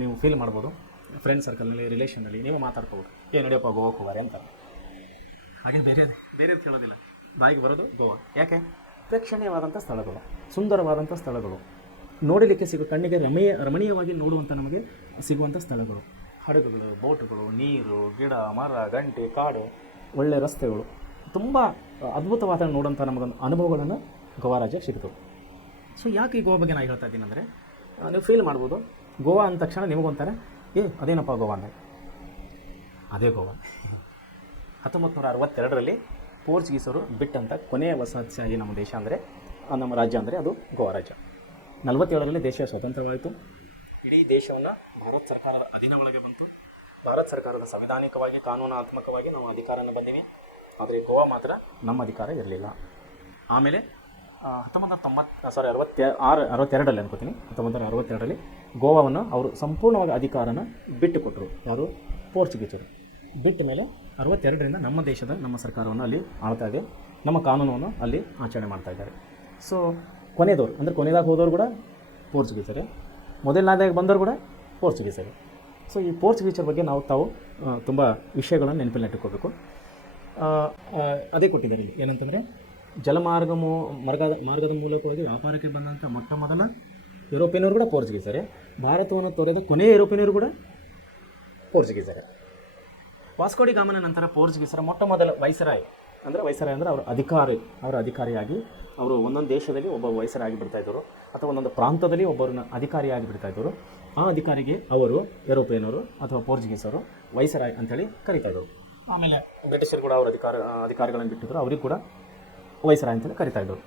ನೀವು ಫೀಲ್ ಮಾಡ್ಬೋದು. ಫ್ರೆಂಡ್ ಸರ್ಕಲ್ನಲ್ಲಿ, ರಿಲೇಷನ್ನಲ್ಲಿ ನೀವು ಮಾತಾಡ್ಕೋಬೋದು, ಏನು ನಡೆಯಪ್ಪ ಗೋವಾಕ್ಕೆ ಹೋಗಾರೆ ಅಂತಾರೆ. ಹಾಗೆ ಬೇರೆ ಕೇಳೋದಿಲ್ಲ, ಬಾಯಿಗೆ ಬರೋದು ಗೋವಾ. ಯಾಕೆ? ಪ್ರೇಕ್ಷಣೀಯವಾದಂಥ ಸ್ಥಳಗಳು, ಸುಂದರವಾದಂಥ ಸ್ಥಳಗಳು, ನೋಡಲಿಕ್ಕೆ ಕಣ್ಣಿಗೆ ರಮಣೀಯವಾಗಿ ನೋಡುವಂಥ ನಮಗೆ ಸಿಗುವಂಥ ಸ್ಥಳಗಳು, ಹಡಗುಗಳು, ಬೋಟುಗಳು, ನೀರು, ಗಿಡ, ಮರ, ಗಂಟೆ, ಕಾಡು, ಒಳ್ಳೆಯ ರಸ್ತೆಗಳು, ತುಂಬ ಅದ್ಭುತವಾದ ನೋಡುವಂಥ ನಮಗೊಂದು ಅನುಭವಗಳನ್ನು ಗೋವಾ ರಾಜ್ಯ ಸಿಗ್ತವೆ. ಸೊ ಯಾಕೆ ಈ ಗೋವಾ ಬಗ್ಗೆ ನಾನು ಹೇಳ್ತಾ ಇದ್ದೀನಿ ಅಂದರೆ, ನೀವು ಫೀಲ್ ಮಾಡ್ಬೋದು, ಗೋವಾ ಅಂದ ತಕ್ಷಣ ನಿಮಗೊಂತಾರೆ ಅದೇನಪ್ಪ ಗೋವಾ ಅಂದರೆ, ಅದೇ ಗೋವಾ 1962ರಲ್ಲಿ ಪೋರ್ಚುಗೀಸರು ಬಿಟ್ಟಂಥ ಕೊನೆಯ ವಸಾಹತುಶಾಹಿ ನಮ್ಮ ದೇಶ ಅಂದರೆ, ನಮ್ಮ ರಾಜ್ಯ ಅಂದರೆ ಅದು ಗೋವಾ ರಾಜ್ಯ. 47ರಲ್ಲಿ ದೇಶ ಸ್ವತಂತ್ರವಾಯಿತು. ಇಡೀ ದೇಶವನ್ನು ಭಾರತ ಸರ್ಕಾರದ ಅಧೀನ ಒಳಗೆ ಬಂತು. ಭಾರತ ಸರ್ಕಾರದ ಸಂವಿಧಾನಿಕವಾಗಿ ಕಾನೂನಾತ್ಮಕವಾಗಿ ನಾವು ಅಧಿಕಾರನ ಬಂದೀವಿ. ಆದರೆ ಗೋವಾ ಮಾತ್ರ ನಮ್ಮ ಅಧಿಕಾರ ಇರಲಿಲ್ಲ. ಆಮೇಲೆ 1962ರಲ್ಲಿ ಅನ್ಕೋತೀನಿ, 1962ರಲ್ಲಿ ಗೋವಾವನ್ನು ಅವರು ಸಂಪೂರ್ಣವಾಗಿ ಅಧಿಕಾರನ ಬಿಟ್ಟು ಕೊಟ್ಟರು. ಯಾರು? ಪೋರ್ಚುಗೀಸರು. ಬಿಟ್ಟ ಮೇಲೆ 62ರಿಂದ ನಮ್ಮ ದೇಶದ ನಮ್ಮ ಸರ್ಕಾರವನ್ನು ಅಲ್ಲಿ ಆಳ್ತಾ ಇದೆ, ನಮ್ಮ ಕಾನೂನನ್ನು ಅಲ್ಲಿ ಆಚರಣೆ ಮಾಡ್ತಾ ಇದ್ದಾರೆ. ಸೊ ಕೊನೆಯದವರು ಅಂದರೆ ಕೊನೆಯದಾಗ ಹೋದವರು ಕೂಡ ಪೋರ್ಚುಗೀಸರೇ, ಮೊದಲನೇದಾಗ ಬಂದವರು ಕೂಡ ಪೋರ್ಚುಗೀಸರೇ. ಸೊ ಈ ಪೋರ್ಚುಗೀಸರ ಬಗ್ಗೆ ತಾವು ತುಂಬ ವಿಷಯಗಳನ್ನು ನೆನಪಲ್ಲಿ ಇಟ್ಟುಕೋಬೇಕು. ಅದೇ ಕೊಟ್ಟಿದ್ದಾರೆ ಇಲ್ಲಿ ಏನಂತಂದರೆ, ಮಾರ್ಗದ ಮೂಲಕವಾಗಿ ವ್ಯಾಪಾರಕ್ಕೆ ಬಂದಂಥ ಮೊಟ್ಟ ಮೊದಲ ಯುರೋಪಿಯನರು ಕೂಡ ಪೋರ್ಚುಗೀಸರೇ, ಭಾರತವನ್ನು ತೊರೆದ ಕೊನೆಯ ಯುರೋಪಿಯನರು ಕೂಡ ಪೋರ್ಚುಗೀಸರೇ. ವಾಸ್ಕೋ ಡಿ ಗಾಮನ ನಂತರ ಪೋರ್ಚುಗೀಸರ ಮೊಟ್ಟ ಮೊದಲ ವೈಸರಾಯ್ ಅಂದರೆ ಅವರ ಅಧಿಕಾರಿಯಾಗಿ ಅವರು ಒಂದೊಂದು ದೇಶದಲ್ಲಿ ಒಬ್ಬ ವೈಸರಾಗಿ ಬಿಡ್ತಾಯಿದ್ದರು, ಅಥವಾ ಒಂದೊಂದು ಪ್ರಾಂತದಲ್ಲಿ ಒಬ್ಬರನ್ನ ಅಧಿಕಾರಿಯಾಗಿ ಬಿಡ್ತಾಯಿದ್ದರು. ಆ ಅಧಿಕಾರಿಗೆ ಅವರು ಯುರೋಪಿಯನರು ಅಥವಾ ಪೋರ್ಚುಗೀಸರು ವೈಸರಾಯ್ ಅಂತೇಳಿ ಕರೀತಾಯಿದ್ದರು. ಆಮೇಲೆ ಬ್ರಿಟಿಷರು ಕೂಡ ಅವರ ಅಧಿಕಾರಿಗಳನ್ನು ಬಿಟ್ಟಿದ್ದರು, ಅವ್ರಿಗೆ ಕೂಡ ವೈಸರಾಯ್ ಅಂತೇಳಿ ಕರೀತಾಯಿದ್ದರು.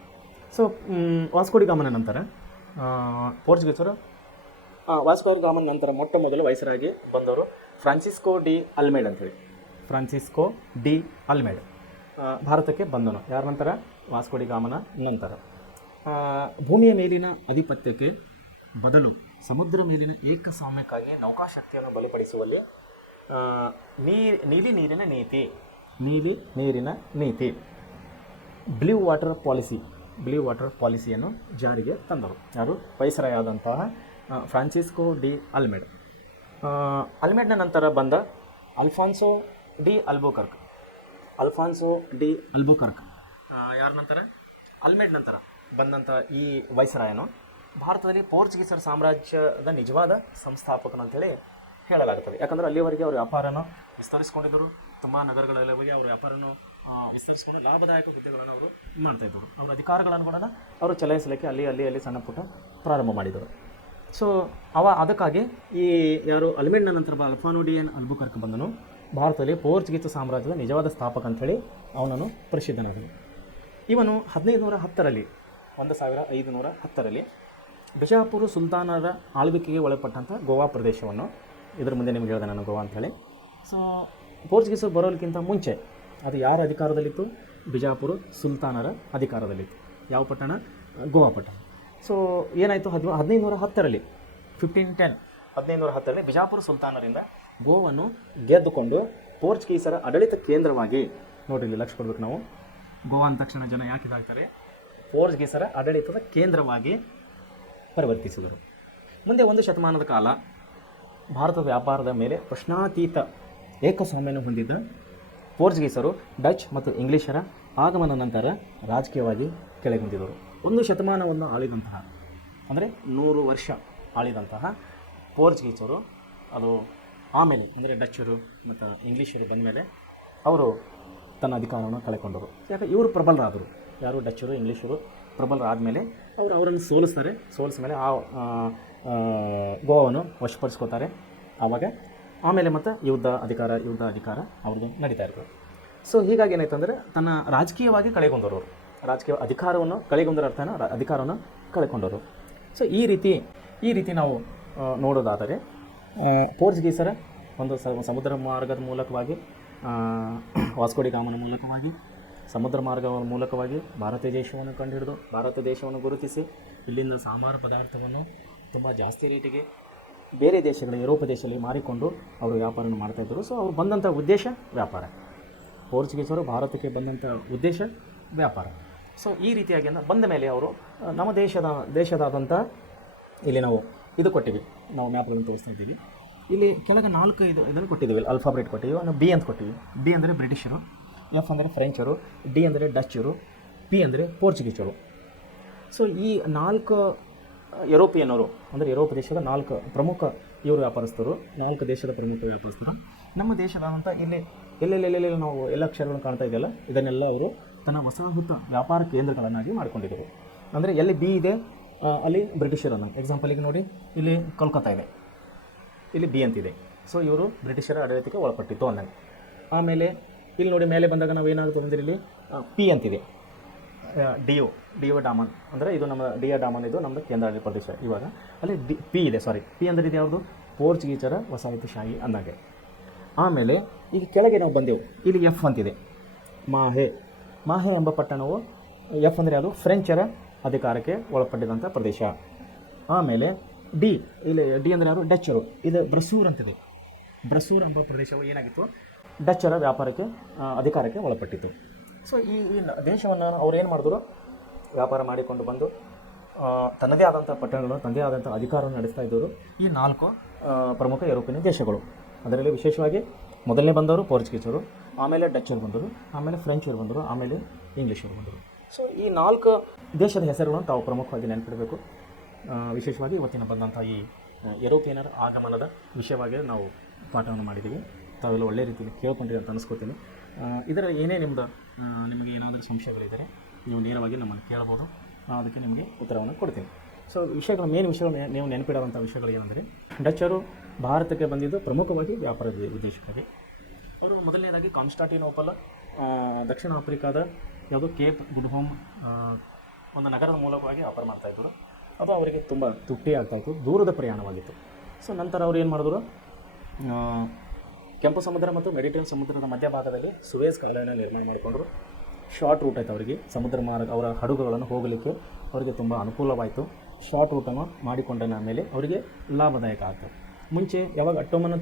ಸೊ ವಾಸ್ಕೋ ಡಿ ಗಾಮನ ನಂತರ ಪೋರ್ಚುಗೀಸರು ವಾಸ್ಕೋ ಡಿ ಗಾಮನ ನಂತರ ಮೊಟ್ಟ ಮೊದಲು ವೈಸರಾಗಿ ಬಂದವರು ಫ್ರಾನ್ಸಿಸ್ಕೋ ಡಿ ಅಲ್ಮೇಡ್ ಅಂತೇಳಿ. ಫ್ರಾನ್ಸಿಸ್ಕೋ ಡಿ ಅಲ್ಮೇಡ್ ಭಾರತಕ್ಕೆ ಬಂದನು. ಯಾರ ನಂತರ? ವಾಸ್ಕೋ ಡಿ ಗಾಮನ ನಂತರ. ಭೂಮಿಯ ಮೇಲಿನ ಆಧಿಪತ್ಯಕ್ಕೆ ಬದಲು ಸಮುದ್ರ ಮೇಲಿನ ಏಕಸ್ವಾಮ್ಯಕ್ಕಾಗಿ ನೌಕಾಶಕ್ತಿಯನ್ನು ಬಲಪಡಿಸುವಲ್ಲಿ ನೀಲಿ ನೀರಿನ ನೀತಿ ಬ್ಲೂ ವಾಟರ್ ಪಾಲಿಸಿಯನ್ನು ಜಾರಿಗೆ ತಂದರು. ಯಾರು? ವೈಸರಾಯ್ ಆದಂತಹ ಫ್ರಾನ್ಸಿಸ್ಕೋ ಡಿ ಅಲ್ಮೇಡ್. ಅಲ್ಮೇಡ್ನ ನಂತರ ಬಂದ ಅಲ್ಫಾನ್ಸೋ ಡಿ ಅಲ್ಬುಕರ್ಕ್. ಯಾರ ನಂತರ? ಅಲ್ಮೇಡ್ ನಂತರ ಬಂದಂಥ ಈ ವೈಸರಾಯನು ಭಾರತದಲ್ಲಿ ಪೋರ್ಚುಗೀಸರ ಸಾಮ್ರಾಜ್ಯದ ನಿಜವಾದ ಸಂಸ್ಥಾಪಕನಂತೇಳಿ ಹೇಳಲಾಗುತ್ತದೆ. ಯಾಕಂದರೆ ಅಲ್ಲಿವರೆಗೆ ಅವರು ವ್ಯಾಪಾರನ ವಿಸ್ತರಿಸ್ಕೊಂಡಿದ್ದರು, ತುಂಬ ನಗರಗಳಲ್ಲಿ ಹೋಗಿ ಅವರು ವ್ಯಾಪಾರನ ವಿಸ್ತರಿಸ್ಕೊಂಡು ಲಾಭದಾಯಕ ಹುದ್ದೆಗಳನ್ನು ಅವರು ಮಾಡ್ತಾಯಿದ್ದರು. ಅವರ ಅಧಿಕಾರಗಳನ್ನು ಕೂಡ ಅವರು ಚಲಾಯಿಸಲಿಕ್ಕೆ ಅಲ್ಲಿ ಸಣ್ಣ ಪುಟ್ಟ ಪ್ರಾರಂಭ ಮಾಡಿದರು. ಸೊ ಅದಕ್ಕಾಗಿ ಈ ಯಾರು ಅಲ್ಮೇಡ್ನ ನಂತರ ಅಲ್ಫಾನೋ ಡಿ ಅಲ್ಬುಕರ್ಕ್ ಬಂದನು, ಭಾರತದಲ್ಲಿ ಪೋರ್ಚುಗೀಸ ಸಾಮ್ರಾಜ್ಯದ ನಿಜವಾದ ಸ್ಥಾಪಕ ಅಂಥೇಳಿ ಅವನನ್ನು ಪ್ರಸಿದ್ಧನಾದನು. ಇವನು 1510ರಲ್ಲಿ ಬಿಜಾಪುರ ಸುಲ್ತಾನರ ಆಳ್ವಿಕೆಗೆ ಒಳಪಟ್ಟಂಥ ಗೋವಾ ಪ್ರದೇಶವನ್ನು, ಇದರ ಮುಂದೆ ನಿಮಗೆ ಹೇಳಿದೆ ನಾನು ಗೋವಾ ಅಂಥೇಳಿ. ಸೊ ಪೋರ್ಚುಗೀಸರು ಬರೋದಕ್ಕಿಂತ ಮುಂಚೆ ಅದು ಯಾರ ಅಧಿಕಾರದಲ್ಲಿತ್ತು? ಬಿಜಾಪುರ ಸುಲ್ತಾನರ ಅಧಿಕಾರದಲ್ಲಿತ್ತು. ಯಾವ ಪಟ್ಟಣ? ಗೋವಾ ಪಟ್ಟಣ. ಸೊ ಏನಾಯಿತು? 1510ರಲ್ಲಿ ಬಿಜಾಪುರ ಸುಲ್ತಾನರಿಂದ ಗೋವನ್ನು ಗೆದ್ದುಕೊಂಡು ಪೋರ್ಚುಗೀಸರ ಆಡಳಿತ ಕೇಂದ್ರವಾಗಿ, ನೋಡಿ ಇಲ್ಲಿ ಲಕ್ಷ್ಯ ಕೊಡ್ಬೇಕು ನಾವು, ಗೋವಾ ಅಂದ ತಕ್ಷಣ ಜನ ಯಾಕೆ ಇದಾಗ್ತಾರೆ? ಪೋರ್ಚುಗೀಸರ ಆಡಳಿತದ ಕೇಂದ್ರವಾಗಿ ಪರಿವರ್ತಿಸಿದರು. ಮುಂದೆ 1 ಶತಮಾನದ ಕಾಲ ಭಾರತದ ವ್ಯಾಪಾರದ ಮೇಲೆ ಪ್ರಶ್ನಾತೀತ ಏಕಸ್ವಾಮ್ಯವನ್ನು ಹೊಂದಿದ್ದ ಪೋರ್ಚುಗೀಸರು ಡಚ್ ಮತ್ತು ಇಂಗ್ಲೀಷರ ಆಗಮನ ನಂತರ ರಾಜಕೀಯವಾಗಿ ಕೆಳಗುಂದಿದರು. 1 ಶತಮಾನವನ್ನು ಆಳಿದಂತಹ, ಅಂದರೆ 100 ವರ್ಷ ಆಳಿದಂತಹ ಪೋರ್ಚುಗೀಸರು ಅದು ಆಮೇಲೆ ಅಂದರೆ ಡಚ್ಚರು ಮತ್ತು ಇಂಗ್ಲೀಷರು ಬಂದ ಮೇಲೆ ಅವರು ತನ್ನ ಅಧಿಕಾರವನ್ನು ಕಳೆಕೊಂಡರು. ಯಾಕೆ? ಇವರು ಪ್ರಬಲರಾದರು. ಯಾರು? ಡಚ್ಚರು, ಇಂಗ್ಲೀಷರು ಪ್ರಬಲರಾದಮೇಲೆ ಅವರನ್ನು ಸೋಲಿಸಿದ ಮೇಲೆ ಗೋವಾವನ್ನು ವಶಪಡಿಸ್ಕೋತಾರೆ. ಆಮೇಲೆ ಮತ್ತು ಯುದ್ಧ ಅಧಿಕಾರ ಅವ್ರದ್ದು ನಡೀತಾ ಇರ್ತದೆ. ಸೊ ಹೀಗಾಗಿ ಏನಾಯ್ತು ಅಂದರೆ, ತನ್ನ ರಾಜಕೀಯವಾಗಿ ಕಳೆಗೊಂಡವರು, ರಾಜಕೀಯ ಅಧಿಕಾರವನ್ನು ಕಳೆಗೊಂಡರ ಅರ್ಥನ ಅಧಿಕಾರವನ್ನು ಕಳೆಕೊಂಡವರು. ಸೊ ಈ ರೀತಿ ನಾವು ನೋಡೋದಾದರೆ ಪೋರ್ಚುಗೀಸರ ಒಂದು ಸಮುದ್ರ ಮಾರ್ಗದ ಮೂಲಕವಾಗಿ, ವಾಸ್ಕೋ ಡಿ ಗಾಮನ ಮೂಲಕವಾಗಿ, ಸಮುದ್ರ ಮಾರ್ಗದ ಮೂಲಕವಾಗಿ ಭಾರತ ದೇಶವನ್ನು ಕಂಡುಹಿಡಿದು ಭಾರತ ದೇಶವನ್ನು ಗುರುತಿಸಿ ಇಲ್ಲಿಂದ ಸಾಂಬಾರ ಪದಾರ್ಥವನ್ನು ತುಂಬ ಜಾಸ್ತಿ ರೇಟಿಗೆ ಬೇರೆ ದೇಶಗಳ ಯುರೋಪ ದೇಶದಲ್ಲಿ ಮಾರಿಕೊಂಡು ಅವರು ವ್ಯಾಪಾರವನ್ನು ಮಾಡ್ತಾಯಿದ್ದರು. ಸೊ ಅವ್ರು ಬಂದಂಥ ಉದ್ದೇಶ ವ್ಯಾಪಾರ. ಪೋರ್ಚುಗೀಸರು ಭಾರತಕ್ಕೆ ಬಂದಂಥ ಉದ್ದೇಶ ವ್ಯಾಪಾರ. ಸೊ ಈ ರೀತಿಯಾಗಿ ಬಂದ ಮೇಲೆ ಅವರು ನಮ್ಮ ದೇಶದಾದಂಥ ಇಲ್ಲಿ ನಾವು ಇದು ಕೊಟ್ಟಿವಿ, ನಾವು ಮ್ಯಾಪ್ಗಳನ್ನು ತೋರಿಸ್ತಾ ಇದ್ದೀವಿ. ಇಲ್ಲಿ ಕೆಳಗೆ 4 ಇದನ್ನು ಕೊಟ್ಟಿದ್ದೀವಿ, ಆಲ್ಫಾಬೆಟ್ ಕೊಟ್ಟಿದ್ದೀವಿ. ನಾವು ಬಿ ಅಂತ ಕೊಟ್ಟಿವಿ. ಬಿ ಅಂದರೆ ಬ್ರಿಟಿಷರು, ಎಫ್ ಅಂದರೆ ಫ್ರೆಂಚರು, ಡಿ ಅಂದರೆ ಡಚ್ಚರು, ಪಿ ಅಂದರೆ ಪೋರ್ಚುಗೀಸರು. ಸೊ ಈ 4 ಯುರೋಪಿಯನ್ನರು ಅಂದರೆ ಯುರೋಪ್ ದೇಶದ 4 ಪ್ರಮುಖ ಇವರು ವ್ಯಾಪಾರಸ್ಥರು, 4 ದೇಶದ ಪ್ರಮುಖ ವ್ಯಾಪಾರಸ್ಥರು ನಮ್ಮ ದೇಶದಾದಂಥ ಎಲ್ಲೆಲ್ಲೆಲ್ಲೆಲ್ಲ ನಾವು ಎಲ್ಲ ಅಕ್ಷರಗಳನ್ನು ಕಾಣ್ತಾ ಇದೆಯಲ್ಲ, ಇದನ್ನೆಲ್ಲ ಅವರು ತನ್ನ ವಸಾಹತು ವ್ಯಾಪಾರ ಕೇಂದ್ರಗಳನ್ನಾಗಿ ಮಾಡಿಕೊಂಡಿದ್ದರು. ಅಂದರೆ ಎಲ್ಲಿ ಬಿ ಇದೆ ಅಲ್ಲಿ ಬ್ರಿಟಿಷರನ್ನು, ಎಕ್ಸಾಂಪಲಿಗೆ ನೋಡಿ ಇಲ್ಲಿ ಕೋಲ್ಕತ್ತಾ ಇದೆ, ಇಲ್ಲಿ ಬಿ ಅಂತಿದೆ. ಸೊ ಇವರು ಬ್ರಿಟಿಷರ ಆಡಳಿತಕ್ಕೆ ಒಳಪಟ್ಟಿತ್ತು ಅಂದಂಗೆ. ಆಮೇಲೆ ಇಲ್ಲಿ ನೋಡಿ ಮೇಲೆ ಬಂದಾಗ ನಾವು ಏನಾಗುತ್ತೆ ಅಂದರೆ ಇಲ್ಲಿ ಪಿ ಅಂತಿದೆ, ಡಿಯೋ ಡಾಮನ್ ಅಂದರೆ ಇದು ನಮ್ಮ ಡಾಮನ್, ಇದು ನಮ್ಮದು ಕೇಂದ್ರಾಡಳಿತ ಪ್ರದೇಶ. ಇವಾಗ ಅಲ್ಲಿ ಪಿ ಇದೆ, ಪಿ ಅಂದರೆ ಇದು ಯಾವುದು, ಪೋರ್ಚುಗೀಸರ ವಸಾಹತುಶಾಹಿ ಅಂದಾಗೆ. ಆಮೇಲೆ ಈಗ ಕೆಳಗೆ ನಾವು ಬಂದೆವು, ಇಲ್ಲಿ ಎಫ್ ಅಂತಿದೆ, ಮಾಹೆ ಎಂಬ ಪಟ್ಟಣವು, ಎಫ್ ಅಂದರೆ ಅದು ಫ್ರೆಂಚರ ಅಧಿಕಾರಕ್ಕೆ ಒಳಪಟ್ಟಿದಂಥ ಪ್ರದೇಶ. ಆಮೇಲೆ ಇಲ್ಲಿ ಡಿ ಅಂದರೆ ಯಾರು, ಡಚ್ಚರು, ಇದು ಬ್ರಸೂರ್ ಅಂತಿದೆ. ಬ್ರಸೂರ್ ಎಂಬ ಪ್ರದೇಶವು ಏನಾಗಿತ್ತು, ಡಚ್ಚರ ಅಧಿಕಾರಕ್ಕೆ ಒಳಪಟ್ಟಿತ್ತು. ಸೊ ಈ ದೇಶವನ್ನು ಅವ್ರು ಏನು ಮಾಡಿದ್ರು, ವ್ಯಾಪಾರ ಮಾಡಿಕೊಂಡು ಬಂದು ತನ್ನದೇ ಆದಂಥ ಪಟ್ಟಣಗಳು, ತನ್ನದೇ ಆದಂಥ ಅಧಿಕಾರವನ್ನು ನಡೆಸ್ತಾ ಇದ್ದರು ಈ 4 ಪ್ರಮುಖ ಯುರೋಪಿಯನ್ ದೇಶಗಳು. ಅದರಲ್ಲಿ ವಿಶೇಷವಾಗಿ ಮೊದಲನೇ ಬಂದವರು ಪೋರ್ಚುಗೀಸರು, ಆಮೇಲೆ ಡಚ್ಚರು ಬಂದರು, ಆಮೇಲೆ ಫ್ರೆಂಚರು ಬಂದರು, ಆಮೇಲೆ ಇಂಗ್ಲೀಷರು ಬಂದರು. ಸೊ ಈ 4 ದೇಶದ ಹೆಸರುಗಳನ್ನು ತಾವು ಪ್ರಮುಖವಾಗಿ ನೆನಪಿಡಬೇಕು. ವಿಶೇಷವಾಗಿ ಇವತ್ತಿನ ಬಂದಂಥ ಈ ಯುರೋಪಿಯನರ ಆಗಮನದ ವಿಷಯವಾಗಿ ನಾವು ಪಾಠವನ್ನು ಮಾಡಿದ್ದೀವಿ. ತಾವೆಲ್ಲ ಒಳ್ಳೆ ರೀತಿಯಲ್ಲಿ ಕೇಳ್ಕೊಂಡಿರಿ ಅಂತ ಅನಿಸ್ಕೋತೀನಿ. ಇದರ ನಿಮಗೆ ಏನಾದರೂ ಸಂಶಯಗಳಿದ್ದರೆ ನೀವು ನೇರವಾಗಿ ನಮ್ಮನ್ನು ಕೇಳ್ಬೋದು, ಅದಕ್ಕೆ ನಿಮಗೆ ಉತ್ತರವನ್ನು ಕೊಡ್ತೀನಿ. ಸೊ ಮೇನ್ ವಿಷಯಗಳು ನೀವು ನೆನಪಿಡುವಂಥ ವಿಷಯಗಳು ಏನಂದರೆ, ಡಚ್ಚರು ಭಾರತಕ್ಕೆ ಬಂದಿದ್ದು ಪ್ರಮುಖವಾಗಿ ವ್ಯಾಪಾರ ಉದ್ದೇಶಕ್ಕಾಗಿ. ಅವರು ಮೊದಲನೇದಾಗಿ ಕಾನ್ಸ್ಟಾಂಟಿನೋಪಲ್, ದಕ್ಷಿಣ ಆಫ್ರಿಕಾದ ಯಾವುದು ಕೇಪ್ ಗುಡ್ ಹೋಮ್ ಒಂದು ನಗರದ ಮೂಲಕವಾಗಿ ವ್ಯಾಪಾರ ಮಾಡ್ತಾಯಿದ್ರು. ಅದು ಅವರಿಗೆ ತುಂಬ ತುಟ್ಟಿ ಆಗ್ತಾಯಿತ್ತು, ದೂರದ ಪ್ರಯಾಣವಾಗಿತ್ತು. ಸೊ ನಂತರ ಅವರು ಏನು ಮಾಡಿದ್ರು, ಕೆಂಪು ಸಮುದ್ರ ಮತ್ತು ಮೆಡಿಟರೇನಿಯನ್ ಸಮುದ್ರದ ಮಧ್ಯಭಾಗದಲ್ಲಿ ಸುವೇಜ್ ಕಾಲುವೆಯನ್ನು ನಿರ್ಮಾಣ ಮಾಡಿಕೊಂಡ್ರು. ಶಾರ್ಟ್ ರೂಟ್ ಆಯಿತು ಅವರಿಗೆ, ಸಮುದ್ರ ಮಾರ್ಗ ಅವರ ಹಡಗುಗಳನ್ನು ಹೋಗಲಿಕ್ಕೆ ಅವರಿಗೆ ತುಂಬ ಅನುಕೂಲವಾಯಿತು. ಶಾರ್ಟ್ ರೂಟನ್ನು ಮಾಡಿಕೊಂಡ ಮೇಲೆ ಅವರಿಗೆ ಲಾಭದಾಯಕ ಆಗ್ತದೆ. ಮುಂಚೆ ಯಾವಾಗ ಅಟ್ಟೋಮನ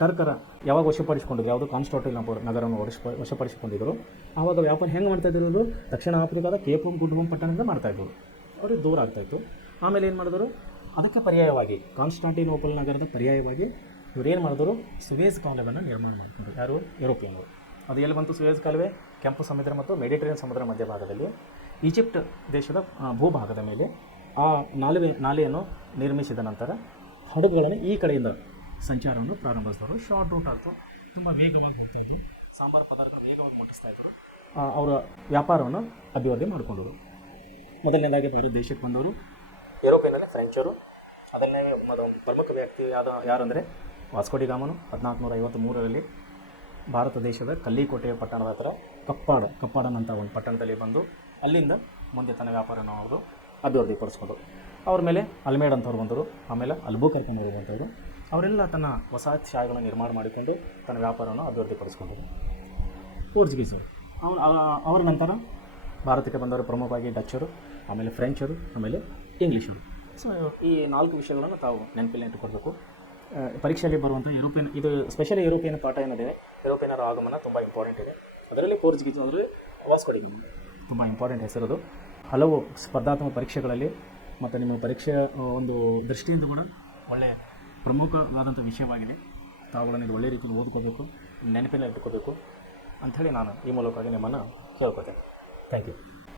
ಟರ್ಕರ ಯಾವಾಗ ವಶಪಡಿಸಿಕೊಂಡಿದ್ರು, ಯಾವುದು ಕಾನ್ಸ್ಟಾಂಟಿನೋಪಲ್ ನಗರವನ್ನು ವಶಪಡಿಸಿಕೊಂಡಿದ್ದರು, ಆವಾಗ ವ್ಯಾಪಾರ ಹೆಂಗೆ ಮಾಡ್ತಾಯಿದ್ರು ಇವರು, ದಕ್ಷಿಣ ಆಫ್ರಿಕಾದ ಕೇಪ್ ಗುಡ್ ಹೋಮ್ ಪಟ್ಟಣದಿಂದ ಮಾಡ್ತಾಯಿದ್ರು, ಅವ್ರಿಗೆ ದೂರ ಆಗ್ತಾಯಿತ್ತು. ಆಮೇಲೆ ಏನು ಮಾಡಿದ್ರು, ಅದಕ್ಕೆ ಪರ್ಯಾಯವಾಗಿ ಕಾನ್ಸ್ಟಾಂಟಿನೋಪಲ್ ನಗರದ ಪರ್ಯಾಯವಾಗಿ ಇವರೇನು ಮಾಡಿದ್ರು, ಸುವೇಜ್ ಕಾಲುವೆಯನ್ನು ನಿರ್ಮಾಣ ಮಾಡಿಕೊಂಡ್ರು. ಯಾರು, ಯುರೋಪಿಯನ್ರು. ಅದು ಎಲ್ಲಿ ಬಂತು ಸುವೇಜ್ ಕಾಲುವೆ, ಕೆಂಪು ಸಮುದ್ರ ಮತ್ತು ಮೆಡಿಟರೇನಿಯನ್ ಸಮುದ್ರ ಮಧ್ಯಭಾಗದಲ್ಲಿ ಈಜಿಪ್ಟ್ ದೇಶದ ಭೂಭಾಗದ ಮೇಲೆ ಆ ನಾಲೆಯನ್ನು ನಿರ್ಮಿಸಿದ ನಂತರ ಹಡಗುಗಳನ್ನು ಈ ಕಡೆಯಿಂದ ಸಂಚಾರವನ್ನು ಪ್ರಾರಂಭಿಸಿದವರು. ಶಾರ್ಟ್ ರೂಟ್ ಆಗ್ತು, ತುಂಬ ವೇಗವಾಗಿ ಹೋಗ್ತಾಯಿದ್ರು, ಸಾಂಬಾರು ಪದಾರ್ಥ ವೇಗವಾಗಿ ಮುಟ್ಟಿಸ್ತಾಯಿದ್ರು. ಅವರ ವ್ಯಾಪಾರವನ್ನು ಅಭಿವೃದ್ಧಿ ಮಾಡಿಕೊಂಡರು. ಮೊದಲನೇದಾಗಿ ಭಾರತ ದೇಶಕ್ಕೆ ಬಂದವರು ಯುರೋಪಿಯನ್ನಲ್ಲಿ ಫ್ರೆಂಚರು. ಅದನ್ನೇ ಪ್ರಮುಖ ವ್ಯಕ್ತಿ ಯಾರು ಅಂದರೆ ವಾಸ್ಕೋ ಡಿ ಗಾಮನು 1453ರಲ್ಲಿ ಭಾರತ ದೇಶದ ಕಲ್ಲಿಕೋಟೆಯ ಪಟ್ಟಣದ ಹತ್ರ ಕಪ್ಪಾಡನಂಥ ಒಂದು ಪಟ್ಟಣದಲ್ಲಿ ಬಂದು ಅಲ್ಲಿಂದ ಮುಂದೆ ತನ್ನ ವ್ಯಾಪಾರವನ್ನು ಅವರು ಅಭಿವೃದ್ಧಿಪಡಿಸ್ಕೊಂಡ್ರು. ಅವ್ರ ಮೇಲೆ ಅಲ್ಮೇಡ್ ಅಂತವ್ರು ಬಂದರು, ಆಮೇಲೆ ಅಲ್ಬುಕರ್ಕ್ ಬಂದವರು. ಅವರೆಲ್ಲ ತನ್ನ ವಸಾಹತುಶಾಹಿಗಳನ್ನು ನಿರ್ಮಾಣ ಮಾಡಿಕೊಂಡು ತನ್ನ ವ್ಯಾಪಾರವನ್ನು ಅಭಿವೃದ್ಧಿಪಡಿಸ್ಕೊಂಡರು. ಪೋರ್ಚುಗೀಸರು ಅವರ ನಂತರ ಭಾರತಕ್ಕೆ ಬಂದವರು ಪ್ರಮುಖವಾಗಿ ಡಚ್ಚರು, ಆಮೇಲೆ ಫ್ರೆಂಚರು, ಆಮೇಲೆ ಇಂಗ್ಲೀಷರು. ಸೊ ಈ 4 ವಿಷಯಗಳನ್ನು ತಾವು ನೆನಪಲ್ಲಿ ಇಟ್ಟುಕೊಳ್ಬೇಕು. ಪರೀಕ್ಷೆಯಲ್ಲಿ ಬರುವಂಥ ಇದು ಸ್ಪೆಷಲಿ ಯುರೋಪಿಯನ್ ಪಾಠ ಏನಿದೆ, ಯುರೋಪಿಯನರ ಆಗಮನ ತುಂಬ ಇಂಪಾರ್ಟೆಂಟ್ ಇದೆ. ಅದರಲ್ಲಿ ಪೋರ್ಚುಗೀಸ್ ಅಂದರೆ ವಾಸ್ಕೋ ಡಿ ಗಾಮ ತುಂಬ ಇಂಪಾರ್ಟೆಂಟ್ ಹೆಸರದು. ಹಲವು ಸ್ಪರ್ಧಾತ್ಮಕ ಪರೀಕ್ಷೆಗಳಲ್ಲಿ ಮತ್ತು ನಿಮ್ಮ ಪರೀಕ್ಷೆಯ ಒಂದು ದೃಷ್ಟಿಯಿಂದ ಕೂಡ ಒಳ್ಳೆಯ ಪ್ರಮುಖವಾದಂಥ ವಿಷಯವಾಗಿದೆ. ತಾವುಗಳನ್ನು ಇದು ಒಳ್ಳೆ ರೀತಿಯಲ್ಲಿ ಓದ್ಕೋಬೇಕು, ನೆನಪಿನಲ್ಲಿ ಇಟ್ಕೋಬೇಕು ಅಂಥೇಳಿ ನಾನು ಈ ಮೂಲಕವಾಗಿ ನಿಮ್ಮನ್ನು ಕೇಳ್ಕೊತೇನೆ. Thank you.